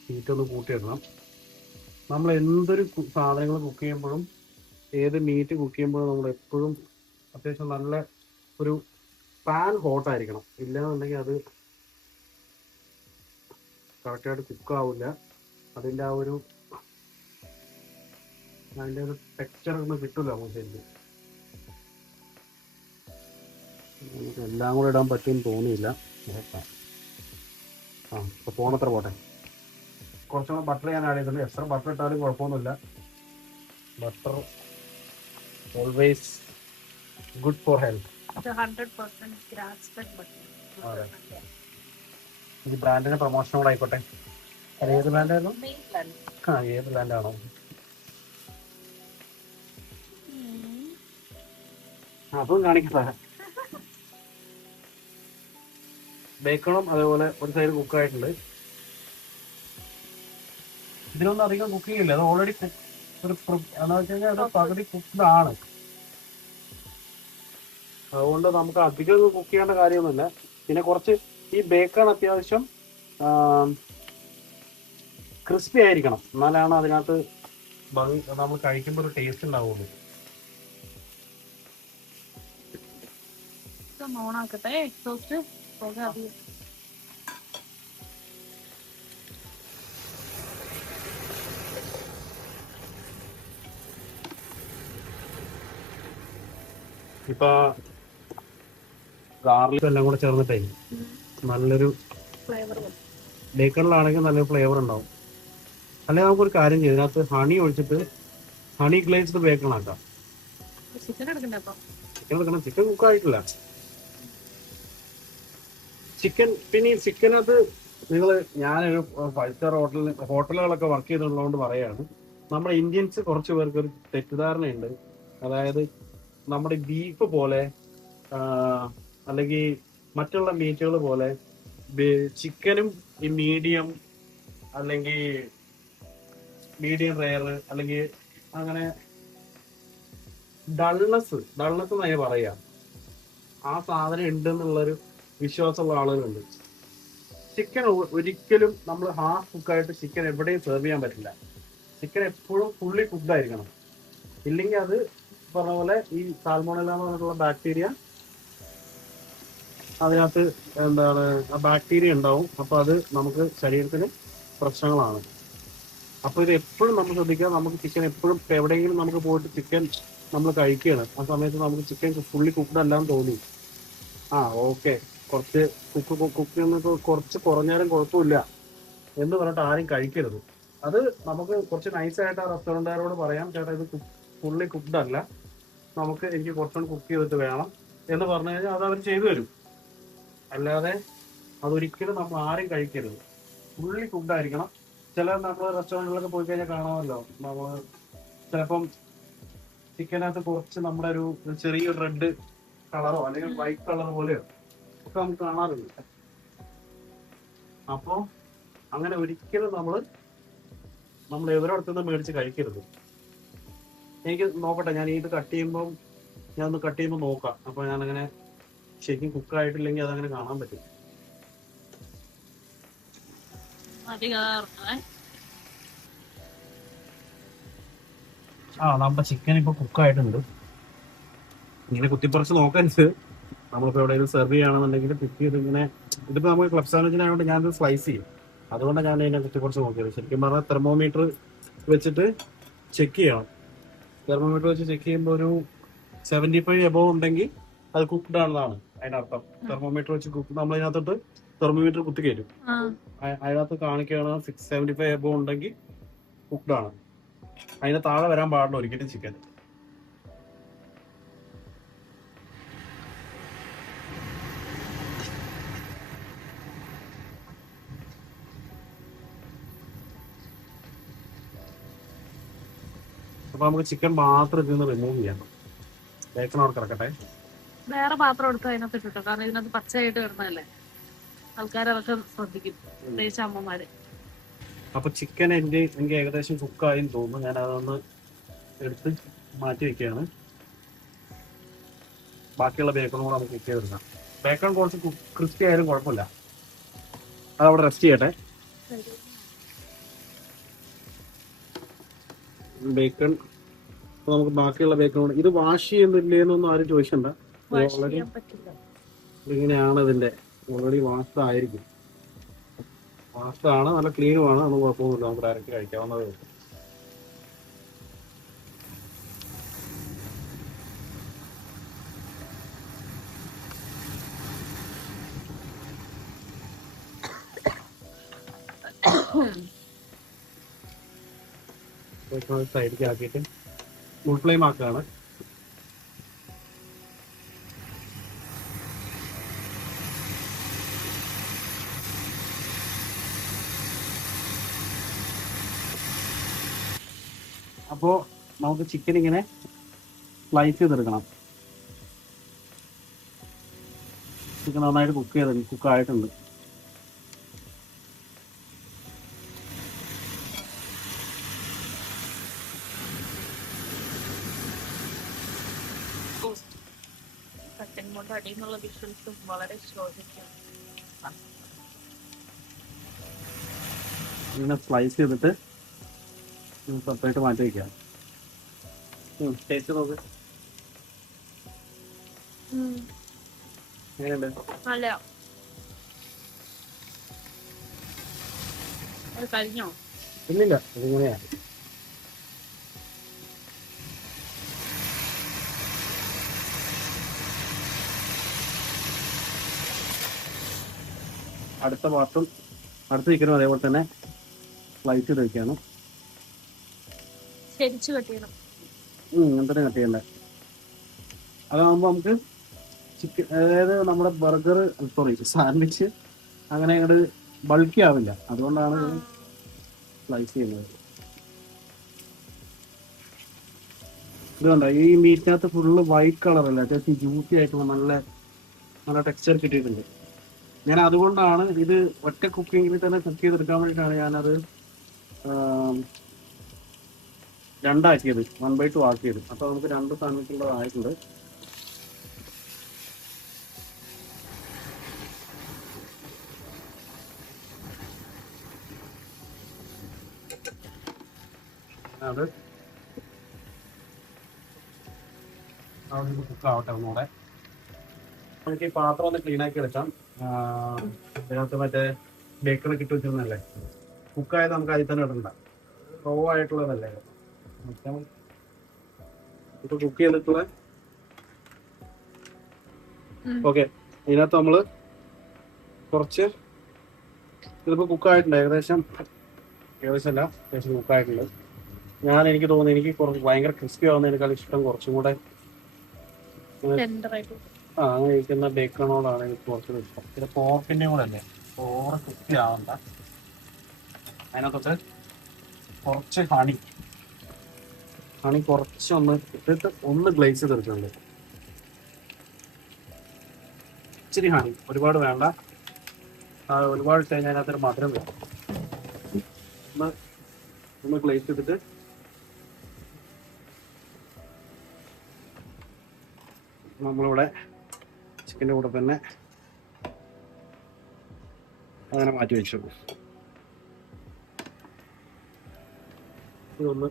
ഹീറ്റൊന്ന് കൂട്ടിയിടണം. നമ്മൾ എന്തൊരു സാധനങ്ങൾ കുക്ക് ചെയ്യുമ്പോഴും ഏത് മീറ്റ് കുക്ക് ചെയ്യുമ്പോഴും നമ്മൾ എപ്പോഴും അത്യാവശ്യം നല്ല ഒരു പാൻ ഹോട്ടായിരിക്കണം. ഇല്ലാന്നുണ്ടെങ്കിൽ അത് കറക്റ്റായിട്ട് കുക്കാവില്ല. അതിൻ്റെ ഒരു ടെക്സ്ചർ ഒന്നും കിട്ടില്ല നമുക്ക് ശരിക്കും. നമുക്ക് എല്ലാം കൂടെ ഇടാൻ പറ്റുമെന്ന് തോന്നിയില്ല. ഇപ്പോൾ പോണത്ര പോട്ടെ. കുറച്ചുകൂടെ ബട്ടർ ഞാൻ ആഡ് ചെയ്തിട്ടുണ്ട്. എക്സ്ട്രാ ബട്ടർ ഇട്ടാലും കുഴപ്പമൊന്നുമില്ല. Butter always good for health. ഈ ബ്രാൻഡിന്റെ പ്രൊമോഷൻ കൂടെ ആയിക്കോട്ടെ. അത് ഏത് ബ്രാൻഡായിരുന്നു? ഏത് ബ്രാൻഡാണോ? അതും കാണിക്കട്ടെ. ബേക്കണും അതേപോലെ ഒരു സൈഡ് കുക്കായിട്ടുണ്ട്. ഇതിനൊന്നും അധികം കുക്കിംഗ് ഇല്ല. അത് ഓൾറെഡി എന്താ വെച്ച് കഴിഞ്ഞാൽ അത് പകുതി കുക്ക്ഡ് ആണ്. അതുകൊണ്ട് നമുക്ക് അധികം കുക്ക് ചെയ്യേണ്ട കാര്യമൊന്നുമില്ല. പിന്നെ കുറച്ച് ഈ ബേക്കൺ അത്യാവശ്യം ക്രിസ്പി ആയിരിക്കണം. എന്നാലാണ് അതിനകത്ത് നമ്മൾ കഴിക്കുമ്പോൾ ഒരു ടേസ്റ്റ് ഉണ്ടാവുള്ളൂ. ഓണാക്കട്ടെ. എക്സോസ്റ്റ് പുക അധികം. ഇപ്പൊ ഗാർലിക് എല്ലാം കൂടെ ചേർന്നിട്ടേ നല്ലൊരു ബേക്കണിലാണെങ്കിൽ നല്ലൊരു ഫ്ലേവർ ഉണ്ടാവും. അല്ലെങ്കിൽ നമുക്കൊരു കാര്യം ചെയ്യും, ഇതിനകത്ത് ഹണി ഒഴിച്ചിട്ട് ഹണി ഗ്ലേസ്ഡ് ബേക്കൺ ആക്കാം. ചിക്കൻ എടുക്കണം. ചിക്കൻ കുക്കായിട്ടില്ല. പിന്നെ ഈ ചിക്കനകത്ത് ഞാനൊരു 5 സ്റ്റാർ ഹോട്ടലുകളൊക്കെ വർക്ക് ചെയ്തിട്ടുള്ളതുകൊണ്ട് പറയാണ്, നമ്മുടെ ഇന്ത്യൻസ് കുറച്ച് പേർക്ക് ഒരു തെറ്റിദ്ധാരണയുണ്ട്. അതായത് നമ്മുടെ ബീഫ് പോലെ അല്ലെങ്കിൽ മറ്റുള്ള മീറ്റുകൾ പോലെ ചിക്കനും ഈ മീഡിയം അല്ലെങ്കിൽ മീഡിയം റെയർ അല്ലെങ്കിൽ അങ്ങനെ ഡൾനെസ് എന്നാണ് പറയാ. ആ സാധനം ഉണ്ടെന്നുള്ളൊരു വിശ്വാസമുള്ള ആളുകളുണ്ട്. ചിക്കൻ ഒരിക്കലും നമ്മൾ ഹാഫ് കുക്കായിട്ട് ചിക്കൻ എവിടെയും സെർവ് ചെയ്യാൻ പറ്റില്ല. ചിക്കൻ എപ്പോഴും ഫുള്ളി കുക്ക്ഡ് ആയിരിക്കണം. ഇല്ലെങ്കിൽ അത് പറഞ്ഞ പോലെ ഈ സാൽമോണല്ല എന്ന് പറഞ്ഞിട്ടുള്ള ബാക്ടീരിയ അതിനകത്ത് ആ ബാക്ടീരിയ ഉണ്ടാവും. അപ്പോൾ അത് നമുക്ക് ശരീരത്തിന് പ്രശ്നങ്ങളാണ്. അപ്പോൾ ഇത് എപ്പോഴും നമ്മൾ ശ്രദ്ധിക്കുക. നമുക്ക് ചിക്കൻ എപ്പോഴും എവിടെയെങ്കിലും നമുക്ക് പോയിട്ട് ചിക്കൻ നമ്മൾ കഴിക്കുകയാണ്, ആ സമയത്ത് നമുക്ക് ചിക്കൻ ഫുള്ളി കുക്ക്ഡ് അല്ലാന്ന് തോന്നി, ഓക്കെ കുറച്ച് കുക്ക് കുറച്ച് കുറഞ്ഞാലും കുഴപ്പമില്ല എന്ന് പറഞ്ഞിട്ട് ആരും കഴിക്കരുത്. അത് നമുക്ക് കുറച്ച് നൈസായിട്ട് ആ റെസ്റ്റോറൻറ്റുകാരോട് പറയാം, ചേട്ടാ ഇത് ഫുള്ളി കുക്ക്ഡ് അല്ല, എനിക്ക് കുറച്ചുകൂടി കുക്ക് ചെയ്തിട്ട് വേണം എന്ന് പറഞ്ഞു കഴിഞ്ഞാൽ അത് അവർ ചെയ്തു തരും. അല്ലാതെ അതൊരിക്കലും നമ്മൾ ആരും കഴിക്കരുത്. ഫുള്ളി കുക്ക്ഡ് ആയിരിക്കണം. ചില നമ്മൾ റെസ്റ്റോറൻറ്റുകളിലൊക്കെ പോയി കഴിഞ്ഞാൽ കാണാമല്ലോ, നമ്മൾ ചിലപ്പം ചിക്കനകത്ത് കുറച്ച് നമ്മുടെ ഒരു ചെറിയൊരു റെഡ് കളറോ അല്ലെങ്കിൽ വൈറ്റ് കളർ പോലെയോ ഒക്കെ നമുക്ക് കാണാറുണ്ട്. അപ്പോൾ അങ്ങനെ ഒരിക്കലും നമ്മൾ എവരടുത്തുനിന്ന് മേടിച്ച് കഴിക്കരുത്. എനിക്ക് നോക്കട്ടെ, ഞാൻ ഇത് കട്ട് ചെയ്യുമ്പോൾ നോക്കാം. അപ്പോൾ ഞാനങ്ങനെ ശരിക്കും കുക്കായിട്ടില്ലെങ്കിൽ അതങ്ങനെ കാണാൻ പറ്റും. നമ്മുടെ ചിക്കൻ ഇപ്പോൾ കുക്കായിട്ടുണ്ട്. ഇങ്ങനെ കുത്തിപ്പറിച്ച് നോക്കരുത്. നമ്മളിപ്പോൾ എവിടെയെങ്കിലും സെർവ് ചെയ്യുകയാണെന്നുണ്ടെങ്കിൽ കുക്ക് ചെയ്ത് ഇങ്ങനെ, ഇതിപ്പോൾ നമുക്ക് ക്ലബ് സാൻഡ്വിച്ചിനായതുകൊണ്ട് ഞാനത് സ്ലൈസ് ചെയ്യും. അതുകൊണ്ടാണ് ഞാൻ അതിനെ കുത്തിപ്പറിച്ച് നോക്കിയത്. ശരിക്കും പറഞ്ഞാൽ തെർമോമീറ്റർ വെച്ചിട്ട് ചെക്ക് ചെയ്യണം. തെർമോമീറ്റർ വെച്ച് ചെക്ക് ചെയ്യുമ്പോൾ ഒരു 75 എബോവ് ഉണ്ടെങ്കിൽ അത് കുക്ക്ഡ് ആണെന്നാണ് അതിനർത്ഥം. തെർമോമീറ്റർ വെച്ച് നമ്മളതിനകത്തോട്ട് തെർമോമീറ്റർ കുത്തി കയറ്റും. അതിനകത്ത് കാണിക്കുകയാണ് 675 എബോവ് ഉണ്ടെങ്കിൽ കുക്ക്ഡ് ആണ്. അതിന് താഴെ വരാൻ പാടില്ല ഒരിക്കലും ചിക്കൻ. അപ്പോൾ നമുക്ക് ചിക്കൻ മാത്രം ഇതിൽ നിന്ന് റിമൂവ് ചെയ്യാം. ബേക്കൺ അവിടെ കിടക്കട്ടെ. വേറെ പാത്രം എടുത്ത് അതിനകത്ത് ഇട്ടോ, കാരണം ഇതിനകത്ത് പച്ചയായിട്ട് കിടന്നതല്ലേ, ആൾക്കാരതൊക്കെ ശ്രദ്ധിക്കും, പ്രത്യേകിച്ച് അമ്മമാര്. അപ്പോൾ ചിക്കൻ എനിക്ക് ഏകദേശം കുക്കായി തോന്നുന്നു. ഞാൻ അതൊന്ന് എടുത്ത് മാറ്റി വെക്കുകയാണ്. ബാക്കിയുള്ള ബേക്കണും കൂടെ നമുക്ക് കുക്ക് ചെയ്തെടുക്കാം. ബേക്കൺ കുറച്ച് ക്രിസ്പി ആയാലും കുഴപ്പമില്ല, അതവിടെ റെസ്റ്റ് ചെയ്യട്ടെ. ബേക്കൺ നമുക്ക് ബാക്കിയുള്ള ബേക്കൺ ഇത് വാഷ് ചെയ്യുന്നില്ലേന്നൊന്നും ആരും ചോദിക്കണ്ട. ഓൾറെഡി ഇങ്ങനെയാണ് ഇതിന്റെ ഓൾറെഡി വാഷ്ഡ് ആയിരിക്കും. വാഷ്ഡ് ആണ്, നല്ല ക്ലീനുമാണ്, അതൊന്നും കുഴപ്പമൊന്നുമില്ല, നമുക്ക് ഡയറക്റ്റ് കഴിക്കാവുന്നതേ ഉള്ളൂ. സൈഡിലേക്ക് ആക്കിയിട്ട് ഫുൾ ഫ്ലെയിം ആക്കുകയാണ്. അപ്പോൾ നമുക്ക് ചിക്കൻ ഇങ്ങനെ സ്ലൈസ് ചെയ്തെടുക്കണം. ചിക്കൻ നന്നായിട്ട് കുക്കായിട്ടുണ്ട്. അടിയിലുള്ള വിഷ്വൽസും വളരെ ശോഭിക്കും. ഇങ്ങനെ സ്ലൈസ് ചെയ്തിട്ട് സെപ്പറേറ്റ് മാറ്റി വയ്ക്കാം. ടേസ്റ്റ് നോക്ക് എങ്ങനെയുണ്ട്? നല്ല കഴിഞ്ഞോ? ഇല്ലില്ല, ഇതിങ്ങനെയാ. അടുത്ത പാർട്ടും അടുത്ത ചിക്കനും അതേപോലെ തന്നെ സ്ലൈസ് ചെയ്ത് വയ്ക്കാണ്. ശരിച്ചു കട്ടിയണം. അങ്ങനെ തന്നെ കട്ട് ചെയ്യണ്ടേ. അതാകുമ്പോൾ നമുക്ക് ചിക്കൻ, അതായത് നമ്മുടെ ബർഗർ സോറി സാൻഡ്വിച്ച് അങ്ങനെ അങ്ങോട്ട് ബൾക്കി ആവില്ല. അതുകൊണ്ടാണ് സ്ലൈസ് ചെയ്യുന്നത്. ഇതുകൊണ്ടോ ഈ മീറ്റിനകത്ത് ഫുള്ള് വൈറ്റ് കളറല്ല, അത്യാവശ്യം ജ്യൂസി ആയിട്ടുള്ള നല്ല ടെക്സ്ചർ കിട്ടിയിട്ടുണ്ട്. ഞാൻ അതുകൊണ്ടാണ് ഇത് ഒറ്റ കുക്കിങ്ങിൽ തന്നെ കുക്ക് ചെയ്തെടുക്കാൻ വേണ്ടിയിട്ടാണ് ഞാനത് രണ്ടാക്കിയത്, 1/2 ആക്കിയത്. അപ്പോൾ നമുക്ക് 2 സാൻഡ്വിച്ചുള്ളതായിട്ടുണ്ട്. അത് അവിടെ കുക്കാവട്ടെ ഒന്നുകൂടെ. നമുക്ക് ഈ പാത്രം ഒന്ന് ക്ലീൻ ആക്കി എടുക്കാം. അതിനകത്ത് മറ്റേ ബേക്കറൊക്കെ ഇട്ട് വെച്ചിരുന്നല്ലേ, കുക്കായത് നമുക്ക് അതിൽ തന്നെ ഇടണ്ട, റോ ആയിട്ടുള്ളതല്ലേ. ഇപ്പൊ കുക്ക് ചെയ്തിട്ടുള്ള ഓക്കെ. ഇതിനകത്ത് നമ്മള് കുറച്ച് ഇതിപ്പോ കുക്കായിട്ടുണ്ട്, ഏകദേശം അല്ല, അത്യാവശ്യം കുക്കായിട്ടുണ്ട്. എനിക്ക് തോന്നുന്നു എനിക്ക് കുറച്ച് ഭയങ്കര ക്രിസ്പി ആവുന്നതിനേക്കാൾ ഇഷ്ടം കുറച്ചും കൂടെ അങ്ങനെ ഇരിക്കുന്ന ബേക്കണോടാണ് എനിക്ക് കുറച്ചുകൂടെ ഇഷ്ടം. പിന്നെ പോർക്കിൻ്റെ കൂടെ അല്ലേ, ഓവർ ക്രിസ്പി ആവണ്ട. അതിനകത്തൊട്ട് കുറച്ച് ഹണി കുറച്ചൊന്ന് ഇട്ടിട്ട് ഒന്ന് ഗ്ലേസ് ചെയ്തെടുക്കുന്നുണ്ട്. ഇച്ചിരി ഹണി, ഒരുപാട് വേണ്ട. ഒരുപാട് ഇട്ട് കഴിഞ്ഞാൽ അതിനകത്തൊരു മധുരം വേണം. ഒന്ന് ഗ്ലേസ് ചെയ്തിട്ട് നമ്മളിവിടെ ചിക്കൻ്റെ കൂടെ തന്നെ അങ്ങനെ മാറ്റി വെച്ചു. ഇതൊന്ന്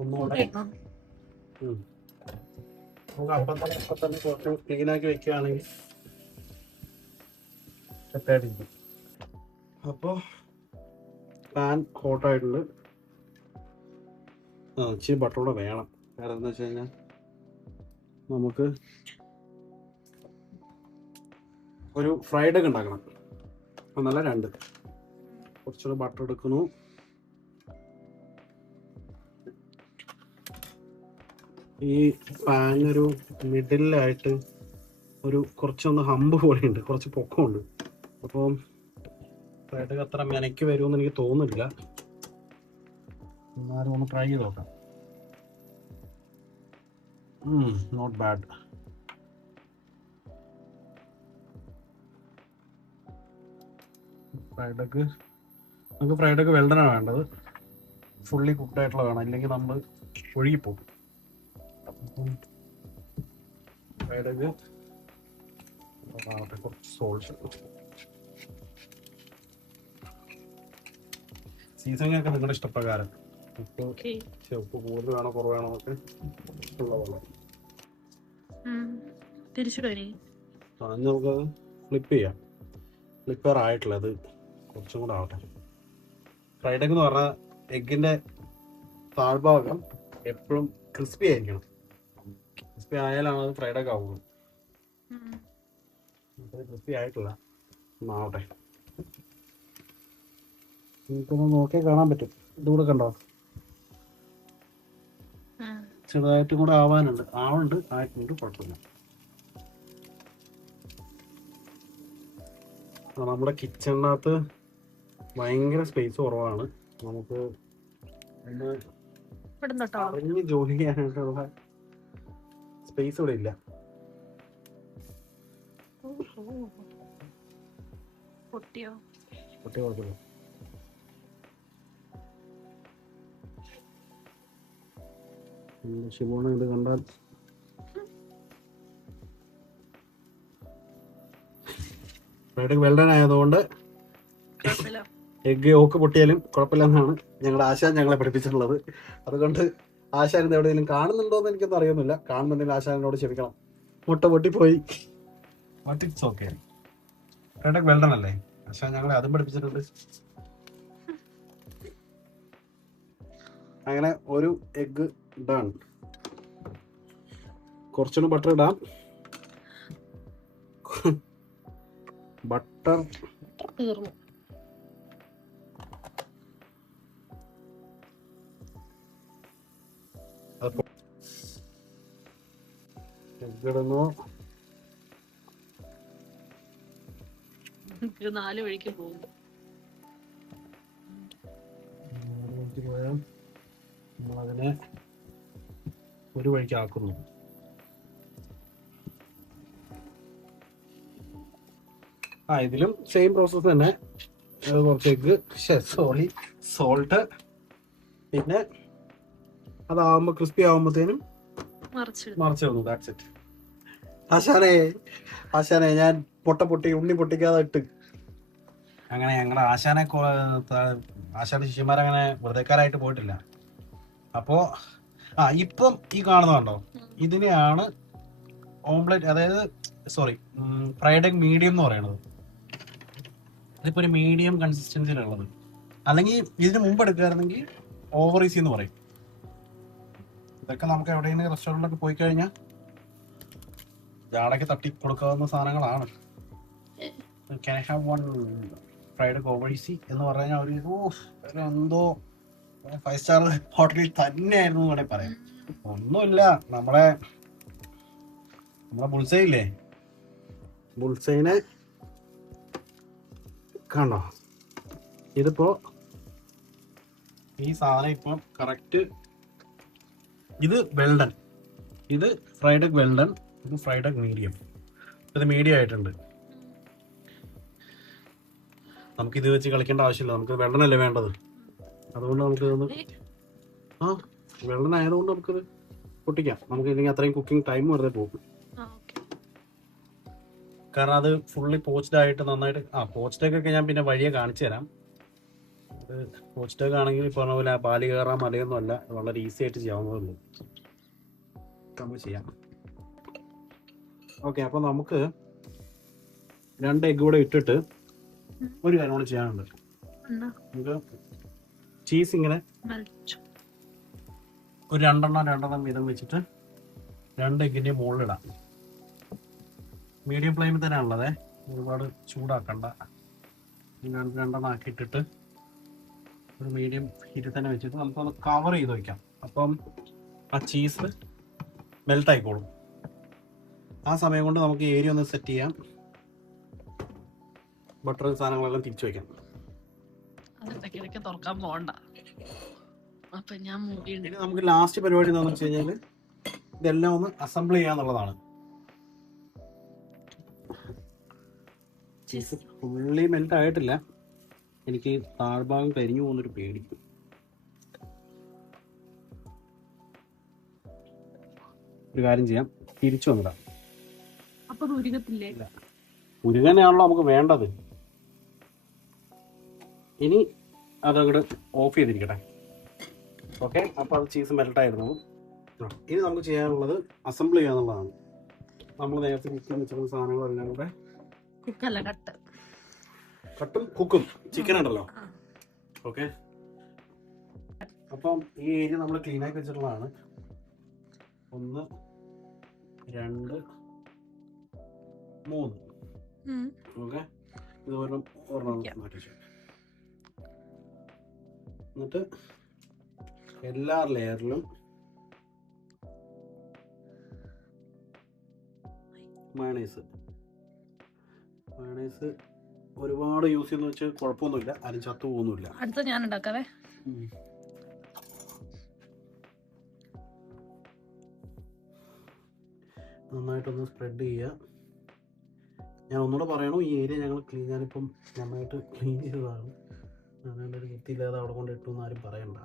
ഒന്നുകൂടെ നമുക്ക് അപ്പം തന്നെ കുറച്ച് ക്ലീനാക്കി വെക്കുകയാണെങ്കിൽ സെറ്റായിട്ടിരിക്കും. അപ്പോൾ പാൻ ഹോട്ടായിട്ടുണ്ട്. ഇച്ചിരി ബട്ടറൂടെ വേണം. വേറെ എന്താ വെച്ച് കഴിഞ്ഞാൽ നമുക്ക് ഒരു ഫ്രൈഡ് ഒക്കെ ഉണ്ടാക്കണം. ഒന്നല്ല 2. കുറച്ചുകൂടെ ബട്ടർ എടുക്കുന്നു. ഈ പാനൊരു മിഡിലായിട്ട് കുറച്ചൊന്ന് ഹമ്പ് പോലെയുണ്ട്, കുറച്ച് പൊക്കമുണ്ട്. അപ്പം ഫ്രൈഡ് എഗ് അത്ര മെനക്ക് വരുമെന്ന് എനിക്ക് തോന്നുന്നില്ല. എന്നാലും ഒന്ന് ട്രൈ ചെയ്ത് നോക്കാം. Not bad. ഫ്രൈഡ് എഗ് നമുക്ക് ഫ്രൈഡ് എഗ് വെൽഡനാണ് വേണ്ടത്. ഫുള്ളി കുക്ക്ഡ് ആയിട്ടുള്ള വേണം, ഇല്ലെങ്കിൽ നമ്മൾ ഒഴുകിപ്പോകും. ഫ്രൈഡ് എഗ് കുറച്ച് സോൾട്ട്, സീസണിംഗ് ഒക്കെ നിങ്ങളുടെ ഇഷ്ടപ്രകാരം. ഉപ്പ് കൂടുതൽ വേണോ കുറവാണോ ഒക്കെ ഉള്ള പോലെ. നമുക്ക് ഫ്ലിപ്പ് ചെയ്യാം. ഫ്ലിപ്പർ ആയിട്ടില്ല, അത് കുറച്ചും കൂടെ ആവട്ടെ. ഫ്രൈഡ് എഗ് എന്ന് പറഞ്ഞാൽ എഗ്ഗിന്റെ താഴ്ഭാഗം എപ്പോഴും ക്രിസ്പി ആയിരിക്കണം. ക്രിസ്പി ആയാലാണ് അത് ഫ്രൈഡ് എഗ് ആവുള്ളൂ. ക്രിസ്പി ആയിട്ടില്ല, ആവട്ടെ. നിങ്ങൾക്കൊന്ന് നോക്കിയാൽ കാണാൻ പറ്റും. ഇതുകൂടെ കണ്ടോ, ചെറുതായിട്ടും കൂടെ ആവാനുണ്ട്. ആയിട്ടുണ്ട്, കുഴപ്പമില്ല. നമ്മുടെ കിച്ചണിനകത്ത് ഭയങ്കര സ്പേസ് കുറവാണ്. നമുക്ക് അറിഞ്ഞ് ജോലി ചെയ്യാനായിട്ടുള്ള സ്പേസ് ഇവിടെ ഇല്ല. പൊട്ടിയോ? കുഴപ്പമില്ല. ശിവോണ് ഇത് കണ്ടാൽ വെൽഡൻ ആയതുകൊണ്ട് എഗ് ഓക്ക് പൊട്ടിയാലും കുഴപ്പമില്ലെന്നാണ് ഞങ്ങളുടെ ആശാൻ ഞങ്ങളെ പഠിപ്പിച്ചിട്ടുള്ളത്. അതുകൊണ്ട് ആശാൻ ഇത് എവിടെയെങ്കിലും കാണുന്നുണ്ടോന്ന് എനിക്കൊന്നും അറിയുന്നില്ല. കാണുന്നുണ്ടെങ്കിൽ ആശാനോട് ക്ഷമിക്കണം, മുട്ട പൊട്ടിപ്പോയി. It's okay. എഗ് വെൽഡൻ അല്ലേ, ആശാൻ ഞങ്ങളെ അതും പഠിപ്പിച്ചിട്ടുണ്ട്. അങ്ങനെ ഒരു എഗ് ഡൺ. കുറച്ചുകൂടി ബട്ടർ ഇടാം. ബട്ടർ തീർന്നു. ഇടുന്നു. 4 വഴിക്ക് പോകും. നമ്മളതിനെ ഒരു വഴിക്ക് ആക്കുന്നു. ഇതിലും സെയിം പ്രോസസ് തന്നെ. കുറച്ച് എഗ്, സോൾട്ട്, പിന്നെ അതാവുമ്പോ ക്രിസ്പി ആവുമ്പോഴത്തേനും മറിച്ചിടുന്നു. That's it. ആശാനെ ഞാൻ പൊട്ടി ഉണ്ണി പൊട്ടിക്കാതെ ഇട്ട്. അങ്ങനെ ഞങ്ങളുടെ ആശാന്റെ ശിഷ്യന്മാരങ്ങനെ വെറുതെക്കാരായിട്ട് പോയിട്ടില്ല. അപ്പോ ഇപ്പം ഈ കാണുന്നതുണ്ടോ, ഇതിനെയാണ് ഓംലെറ്റ്, അതായത് ഫ്രൈഡ് എഗ് മീഡിയം എന്ന് പറയുന്നത്. ഇതിപ്പോ ഒരു മീഡിയം കൺസിസ്റ്റൻസിയിലുള്ളത്. അല്ലെങ്കിൽ ഇതിന് മുമ്പ് എടുക്കുകയായിരുന്നെങ്കിൽ ഓവർ ഈസി എന്ന് പറയും. ഇതൊക്കെ നമുക്ക് എവിടെയെങ്കിലും റെസ്റ്റോറൻറ്റിലൊക്കെ പോയി കഴിഞ്ഞാൽ ജാടയ്ക്ക് തട്ടി കൊടുക്കാവുന്ന സാധനങ്ങളാണ്. Can I have one fried egg over easy എന്ന് പറഞ്ഞു കഴിഞ്ഞാൽ ഒരു എന്തോ 5 സ്റ്റാർ ഹോട്ടലിൽ തന്നെയായിരുന്നു എന്ന് വേണമെങ്കിൽ പറയാം. ഒന്നുമില്ല, നമ്മളെ ബുൾസൈയില്ലേ, ബുൾസൈനെ കണ്ടോ. ഇതിപ്പോ ഈ സാധനം ഇപ്പം കറക്റ്റ്. ഇത് വെൽഡൻ, ഇത് ഫ്രൈഡ് എഗ് വെൽഡൻ, ഇത് ഫ്രൈഡ് എഗ് മീഡിയം. ഇത് മീഡിയം ആയിട്ടുണ്ട്. നമുക്കിത് വെച്ച് കളിക്കേണ്ട ആവശ്യമില്ല, നമുക്ക് വെള്ളനല്ലേ വേണ്ടത്. അതുകൊണ്ട് നമുക്ക് വെള്ളം ആയതുകൊണ്ട് നമുക്കിത് പൊട്ടിക്കാം. നമുക്ക് ഇല്ലെങ്കിൽ അത്രയും കുക്കിംഗ് ടൈം വെറുതെ പോകും. കാരണം അത് ഫുള്ളി പോച്ച്ഡ് ആയിട്ട് നന്നായിട്ട്. പോച്ച്ഡൊക്കെ ഞാൻ പിന്നെ വഴിയെ കാണിച്ചു തരാം. പോച്ച്ഡൊക്കെ ആണെങ്കിൽ പറഞ്ഞ പോലെ പാല് കയറാൻ മലയൊന്നും അല്ല, വളരെ ഈസി ആയിട്ട് ചെയ്യാവുന്നതേ. നമുക്ക് ചെയ്യാം. ഓക്കെ, അപ്പൊ നമുക്ക് 2 എഗ് കൂടെ ഇട്ടിട്ട് ഒരു കാര്യം കൂടെ ചെയ്യാനുണ്ട്. നമുക്ക് ചീസ് ഇങ്ങനെ ഒരു 2 വീതം വെച്ചിട്ട് 2 എഗ്ഗിന്റെ മുകളിലിടാം. മീഡിയം ഫ്ലെയിമിൽ തന്നെയാണുള്ളത്, ഒരുപാട് ചൂടാക്കണ്ട. 2 ആക്കിയിട്ടിട്ട് ഒരു മീഡിയം ഹീറ്റിൽ തന്നെ വെച്ചിട്ട് നമുക്കൊന്ന് കവർ ചെയ്ത് വയ്ക്കാം. അപ്പം ആ ചീസ് മെൽറ്റ് ആയിക്കോളും. ആ സമയം കൊണ്ട് നമുക്ക് ഏരിയ ഒന്ന് സെറ്റ് ചെയ്യാം. ബട്ടർ സാധനങ്ങളെല്ലാം തിരിച്ചു വയ്ക്കാം. അതിടയ്ക്കിടയ്ക്ക് തുറക്കാൻ പോകണ്ട. അപ്പൊ ഞാൻ മൂടിയുണ്ട്. ഇനി നമുക്ക് ലാസ്റ്റ് പരിപാടി എന്താണെന്ന് വെച്ച് കഴിഞ്ഞാൽ ഇതെല്ലാം ഒന്ന് അസംബിൾ ചെയ്യാന്നുള്ളതാണ്. ചീസ് ഫുള്ളി മെൽറ്റ് ആയിട്ടില്ല. എനിക്ക് താഴ്ഭാഗം കരിഞ്ഞു പോകുന്നൊരു പേടി. ഒരു കാര്യം ചെയ്യാം, തിരിച്ചു വന്നിടാം. അപ്പൊ ഉരുകത്തില്ലേ? ഉരുകനെയാണല്ലോ നമുക്ക് വേണ്ടത്. ഇനി അതങ്ങോട്ട് ഓഫ് ചെയ്തിരിക്കട്ടെ. ഓക്കെ, അപ്പോൾ അത് ചീസ് മെൽട്ടായിരുന്നു. ഇനി നമുക്ക് ചെയ്യാനുള്ളത് അസംബിൾ ചെയ്യാന്നുള്ളതാണ്. നമ്മൾ നേരത്തെ കുക്കിംഗ് വെച്ചിരുന്ന സാധനങ്ങളെല്ലാം കൂടെ കുക്കല്ല, കട്ടും കുക്കും ചിക്കൻ ഉണ്ടല്ലോ. ഓക്കെ, അപ്പം ഈ ഏരിയ നമ്മൾ ക്ലീൻ ആക്കി വെച്ചിട്ടുള്ളതാണ്. 1 2 3. ഓക്കെ, ഇത് ഒരെണ്ണം മാറ്റി വെച്ചു. എന്നിട്ട് എല്ലാ ലെയറിലും മയണൈസ് ഒരുപാട് യൂസ് ചെയ്യുന്ന വെച്ചാൽ കുഴപ്പമൊന്നുമില്ല, ആരും ചത്തു പോകുന്നില്ല. അടുത്ത ഞാൻ ഉണ്ടാക്കാവേ. നന്നായിട്ടൊന്ന് സ്പ്രെഡ് ചെയ്യുക. ഞാൻ ഒന്നുകൂടെ പറയണു, ഈ ഏരിയ ഞാനിപ്പം നന്നായിട്ട് ക്ലീൻ ചെയ്തതാണ്. അതുകൊണ്ട് ഒരു വൃത്തിയില്ലാതെ അവിടെ കൊണ്ട് ഇട്ടു എന്ന് ആരും പറയണ്ട.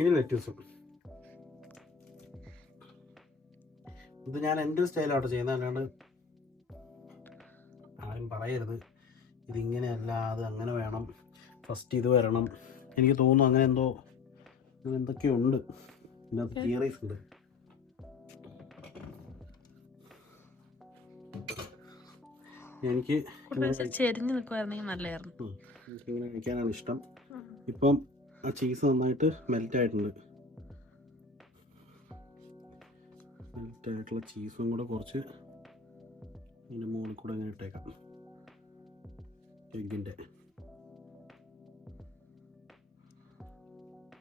ഇനി ലെറ്റ്യൂസ്. ഇത് ഞാൻ എൻ്റെ സ്റ്റൈലാണ് ചെയ്യുന്നത്, അല്ലാണ്ട് ആരും പറയരുത് ഇതിങ്ങനെയല്ല, അത് അങ്ങനെ വേണം, ഫസ്റ്റ് ഇത് വരണം. എനിക്ക് തോന്നുന്നു അങ്ങനെ എന്തൊക്കെയുണ്ട്, ഇതിനകത്ത് തിയറീസ് ഉണ്ട്. എനിക്കിങ്ങനെ കഴിക്കാനാണ് ഇഷ്ടം. ഇപ്പം ആ ചീസ് നന്നായിട്ട് മെൽറ്റായിട്ടുണ്ട്. മെൽറ്റായിട്ടുള്ള ചീസും കൂടെ കുറച്ച് ഇതിൻ്റെ മുകളിൽ കൂടെ ഇങ്ങനെ ഇട്ടേക്കാം. എഗ്ഗിൻ്റെ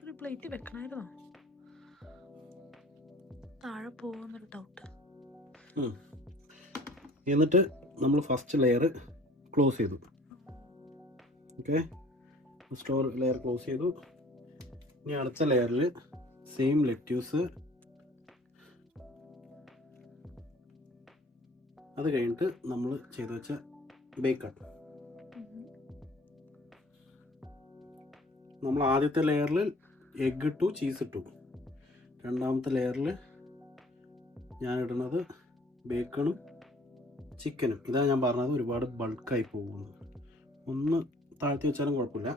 ഒരു പ്ലേറ്റ് വെക്കണമായിരുന്നോ? താഴെ പോകുന്നൊരു ഡൗട്ട്. എന്നിട്ട് നമ്മൾ ഫസ്റ്റ് ലെയർ ക്ലോസ് ചെയ്തു. ഓക്കെ, സ്റ്റോർ ലെയർ ക്ലോസ് ചെയ്തു. ഇനി അടുത്ത ലെയറിൽ സെയിം ലെറ്റ്യൂസ്, അത് കഴിഞ്ഞിട്ട് നമ്മൾ ചെയ്ത് വെച്ച ബേക്കൺ. നമ്മൾ ആദ്യത്തെ ലെയറിൽ എഗ് ഇട്ടു, ചീസ് ഇട്ടു. രണ്ടാമത്തെ ലെയറിൽ ഞാൻ ഇടുന്നത് ബേക്കണും ചിക്കനും. ഇതാണ് ഞാൻ പറഞ്ഞത്, ഒരുപാട് ബൾക്കായി പോകുന്നു. ഒന്ന് താഴ്ത്തി വെച്ചാലും കുഴപ്പമില്ല.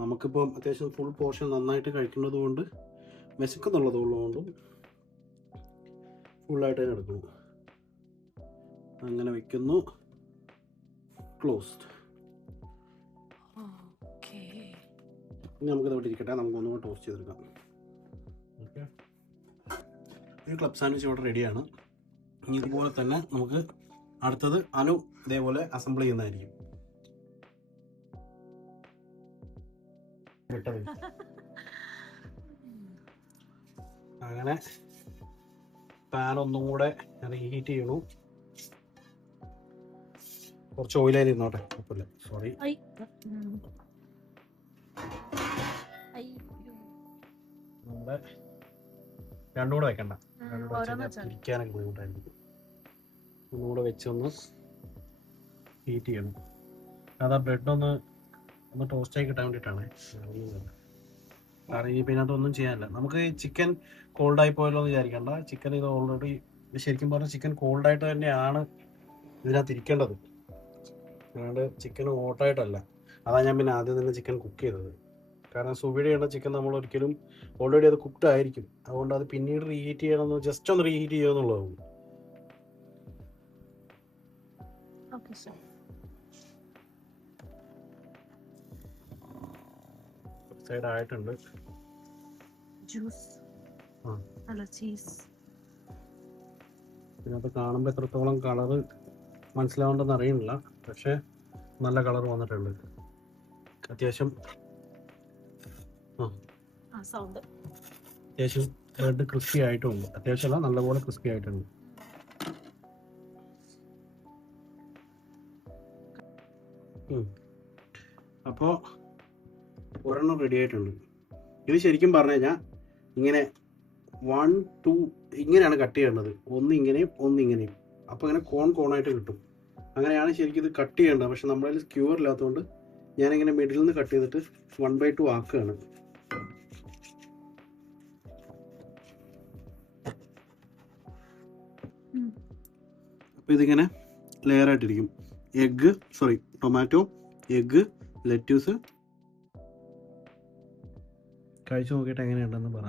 നമുക്കിപ്പം അത്യാവശ്യം ഫുൾ പോർഷൻ നന്നായിട്ട് കഴിക്കുന്നത് കൊണ്ട്, വിശക്കുന്നുള്ളതുകൊണ്ടും ഫുള്ളായിട്ട് തന്നെ എടുക്കുന്നു. അങ്ങനെ വെക്കുന്നു. ക്ലോസ്ഡ്. ഇനി നമുക്കിത് ഇവിടെ ഇരിക്കട്ടെ, നമുക്കൊന്നുകൂടെ ടോസ്റ്റ് ചെയ്തെടുക്കാം. ഓക്കെ, ഈ ക്ലബ് സാൻഡ്വിച്ച് ഇവിടെ റെഡിയാണ്. ഇനി ഇതുപോലെ തന്നെ നമുക്ക് അടുത്തത് അനു ഇതേപോലെ അസംബിൾ ചെയ്യുന്നതായിരിക്കും. അങ്ങനെ പാൻ ഒന്നും കൂടെ റീഹീറ്റ് ചെയ്യണു. കുറച്ച് ഓയിലായി ഇരുന്നോട്ടെ, കുഴപ്പമില്ല. സോറി, നമ്മുടെ രണ്ടും കൂടെ വെക്കണ്ട, ഇരിക്കാനൊക്കെ ബുദ്ധിമുട്ടായിരിക്കും. ഒന്നുകൂടെ വെച്ചൊന്ന് ഹീറ്റ് ചെയ്യണം. അതാ ബ്രെഡ് ഒന്ന് ടോസ്റ്റായി കിട്ടാൻ വേണ്ടിയിട്ടാണ്. കാരണം പിന്നെ അതൊന്നും ചെയ്യാനില്ല. നമുക്ക് ചിക്കൻ കോൾഡായി പോയല്ലോ എന്ന് വിചാരിക്കണ്ട. ചിക്കൻ ഇത് ഓൾറെഡി, ശരിക്കും പറഞ്ഞാൽ ചിക്കൻ കോൾഡായിട്ട് തന്നെയാണ് ഇതിനകത്ത് ഇരിക്കേണ്ടത്, അല്ലാണ്ട് ചിക്കൻ ഹോട്ടായിട്ടല്ല. അതാണ് ഞാൻ പിന്നെ ആദ്യം തന്നെ ചിക്കൻ കുക്ക് ചെയ്തത്. കാരണം സുവിഡ് ചെയ്യേണ്ട ചിക്കൻ നമ്മൾ ഒരിക്കലും ഓൾറെഡി അത് കുക്ക്ഡ് ആയിരിക്കും. അതുകൊണ്ട് അത് പിന്നീട് റീഹീറ്റ് ചെയ്യണമെന്ന്, ജസ്റ്റ് ഒന്ന് റീഹീറ്റ് ചെയ്യുമെന്നുള്ളതാണ്. സൈഡ് ആയിട്ടുണ്ട്. ജ്യൂസ് അല്ല ചീസ്. ഇതിനകത്ത് കാണുമ്പോൾ എത്രത്തോളം കളറ് മനസ്സിലാവേണ്ടെന്ന് അറിയില്ല, പക്ഷെ നല്ല കളർ വന്നിട്ടുണ്ട്. അത്യാവശ്യം ബ്രെഡ് ക്രിസ്പി ആയിട്ടുണ്ട്. അത്യാവശ്യമല്ല, നല്ലപോലെ ക്രിസ്പി ആയിട്ടുണ്ട്. അപ്പോൾ ഒരെണ്ണം റെഡി ആയിട്ടുണ്ട്. ഇത് ശരിക്കും പറഞ്ഞു കഴിഞ്ഞാൽ ഇങ്ങനെ 1 2 ഇങ്ങനെയാണ് കട്ട് ചെയ്യേണ്ടത്. ഒന്ന് ഇങ്ങനെയും ഒന്ന് ഇങ്ങനെയും. അപ്പോൾ ഇങ്ങനെ കോണായിട്ട് കിട്ടും. അങ്ങനെയാണ് ശരിക്കും ഇത് കട്ട് ചെയ്യേണ്ടത്. പക്ഷെ നമ്മുടെ കയ്യിൽ സ്ക്യൂർ ഇല്ലാത്തതുകൊണ്ട് ഞാനിങ്ങനെ മിഡിൽ നിന്ന് കട്ട് ചെയ്തിട്ട് 1/2 ആക്കുകയാണ്. അപ്പോൾ ഇതിങ്ങനെ ലെയറായിട്ടിരിക്കും. Tomato, egg, lettuce. കഴിച്ചു നോക്കിയിട്ട് എങ്ങനെയുണ്ടെന്ന് പറ.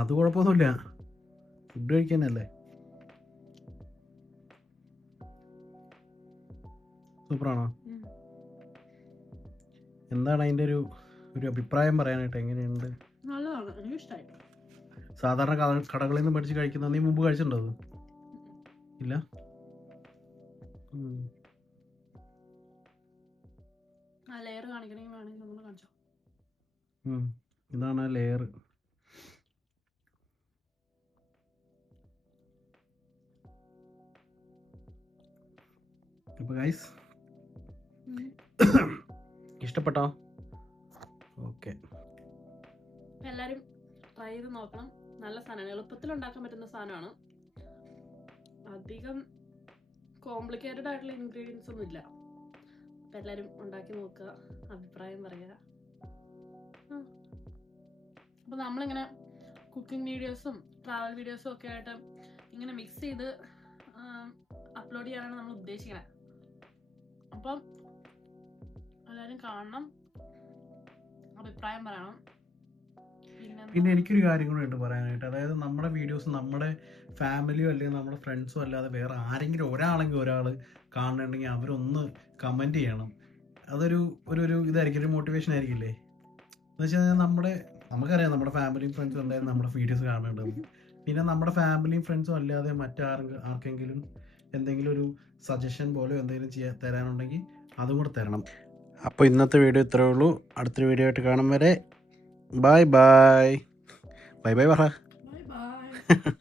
അത് കുഴപ്പമൊന്നുമില്ല, ഫുഡ് കഴിക്കാനല്ലേ. സൂപ്പറാണോ? എന്താണ് അതിൻ്റെ ഒരു അഭിപ്രായം പറയാനായിട്ട്? എങ്ങനെയുണ്ട്? നല്ലതാണ്, എനിക്ക് ഇഷ്ടമായി. സാധാരണ കടകളിൽ നിന്ന് മേടിച്ച് കഴിക്കുന്ന നീ മുമ്പ് കഴിച്ചിട്ടുണ്ടോ? അത് ഇല്ല. ലെയർ കാണിക്കണമെങ്കിൽ വേണമെങ്കിൽ നമ്മൾ കാണിച്ചോ. ഇതാണ് ലെയർ. അപ്പോൾ ഗൈസ് ഇഷ്ടപ്പെട്ടോ? ഓക്കെ, എല്ലാവരും ട്രൈ ചെയ്ത് നോക്കണം. നല്ല സാധനമാണ്, എളുപ്പത്തിൽ ഉണ്ടാക്കാൻ പറ്റുന്ന സാധനമാണ്. അധികം കോംപ്ലിക്കേറ്റഡ് ആയിട്ടുള്ള ഇൻഗ്രീഡിയൻസ് ഒന്നും ഇല്ല. അപ്പം എല്ലാവരും ഉണ്ടാക്കി നോക്കുക, അഭിപ്രായം പറയുക. അപ്പോൾ നമ്മളിങ്ങനെ കുക്കിംഗ് വീഡിയോസും ട്രാവൽ വീഡിയോസും ഒക്കെ ആയിട്ട് ഇങ്ങനെ മിക്സ് ചെയ്ത് അപ്ലോഡ് ചെയ്യാനാണ് നമ്മൾ ഉദ്ദേശിക്കുന്നത്. അപ്പം എല്ലാവരും കാണണം, അഭിപ്രായം പറയണം. പിന്നെ എനിക്കൊരു കാര്യം കൂടെ ഉണ്ട് പറയാനായിട്ട്. അതായത് നമ്മുടെ വീഡിയോസ് നമ്മുടെ ഫാമിലിയോ അല്ലെങ്കിൽ നമ്മുടെ ഫ്രണ്ട്സോ അല്ലാതെ വേറെ ആരെങ്കിലും ഒരാൾ കാണുന്നുണ്ടെങ്കിൽ അവരൊന്ന് കമൻറ്റ് ചെയ്യണം. അതൊരു ഇതായിരിക്കും, ഒരു മോട്ടിവേഷൻ ആയിരിക്കില്ലേ. എന്ന് വെച്ച് കഴിഞ്ഞാൽ നമുക്കറിയാം നമ്മുടെ ഫാമിലിയും ഫ്രണ്ട്സും എന്തായാലും നമ്മുടെ വീഡിയോസ് കാണേണ്ടത്. പിന്നെ നമ്മുടെ ഫാമിലിയും ഫ്രണ്ട്സും അല്ലാതെ ആർക്കെങ്കിലും എന്തെങ്കിലും ഒരു സജഷൻ പോലെ എന്തെങ്കിലും തരാനുണ്ടെങ്കിൽ അതും കൂടെ തരണം. അപ്പോൾ ഇന്നത്തെ വീഡിയോ ഇത്രയേ ഉള്ളൂ. അടുത്തൊരു വീഡിയോ ആയിട്ട് കാണും വരെ ബൈ ബൈ. ബൈ ബൈ പറ. Bye bye.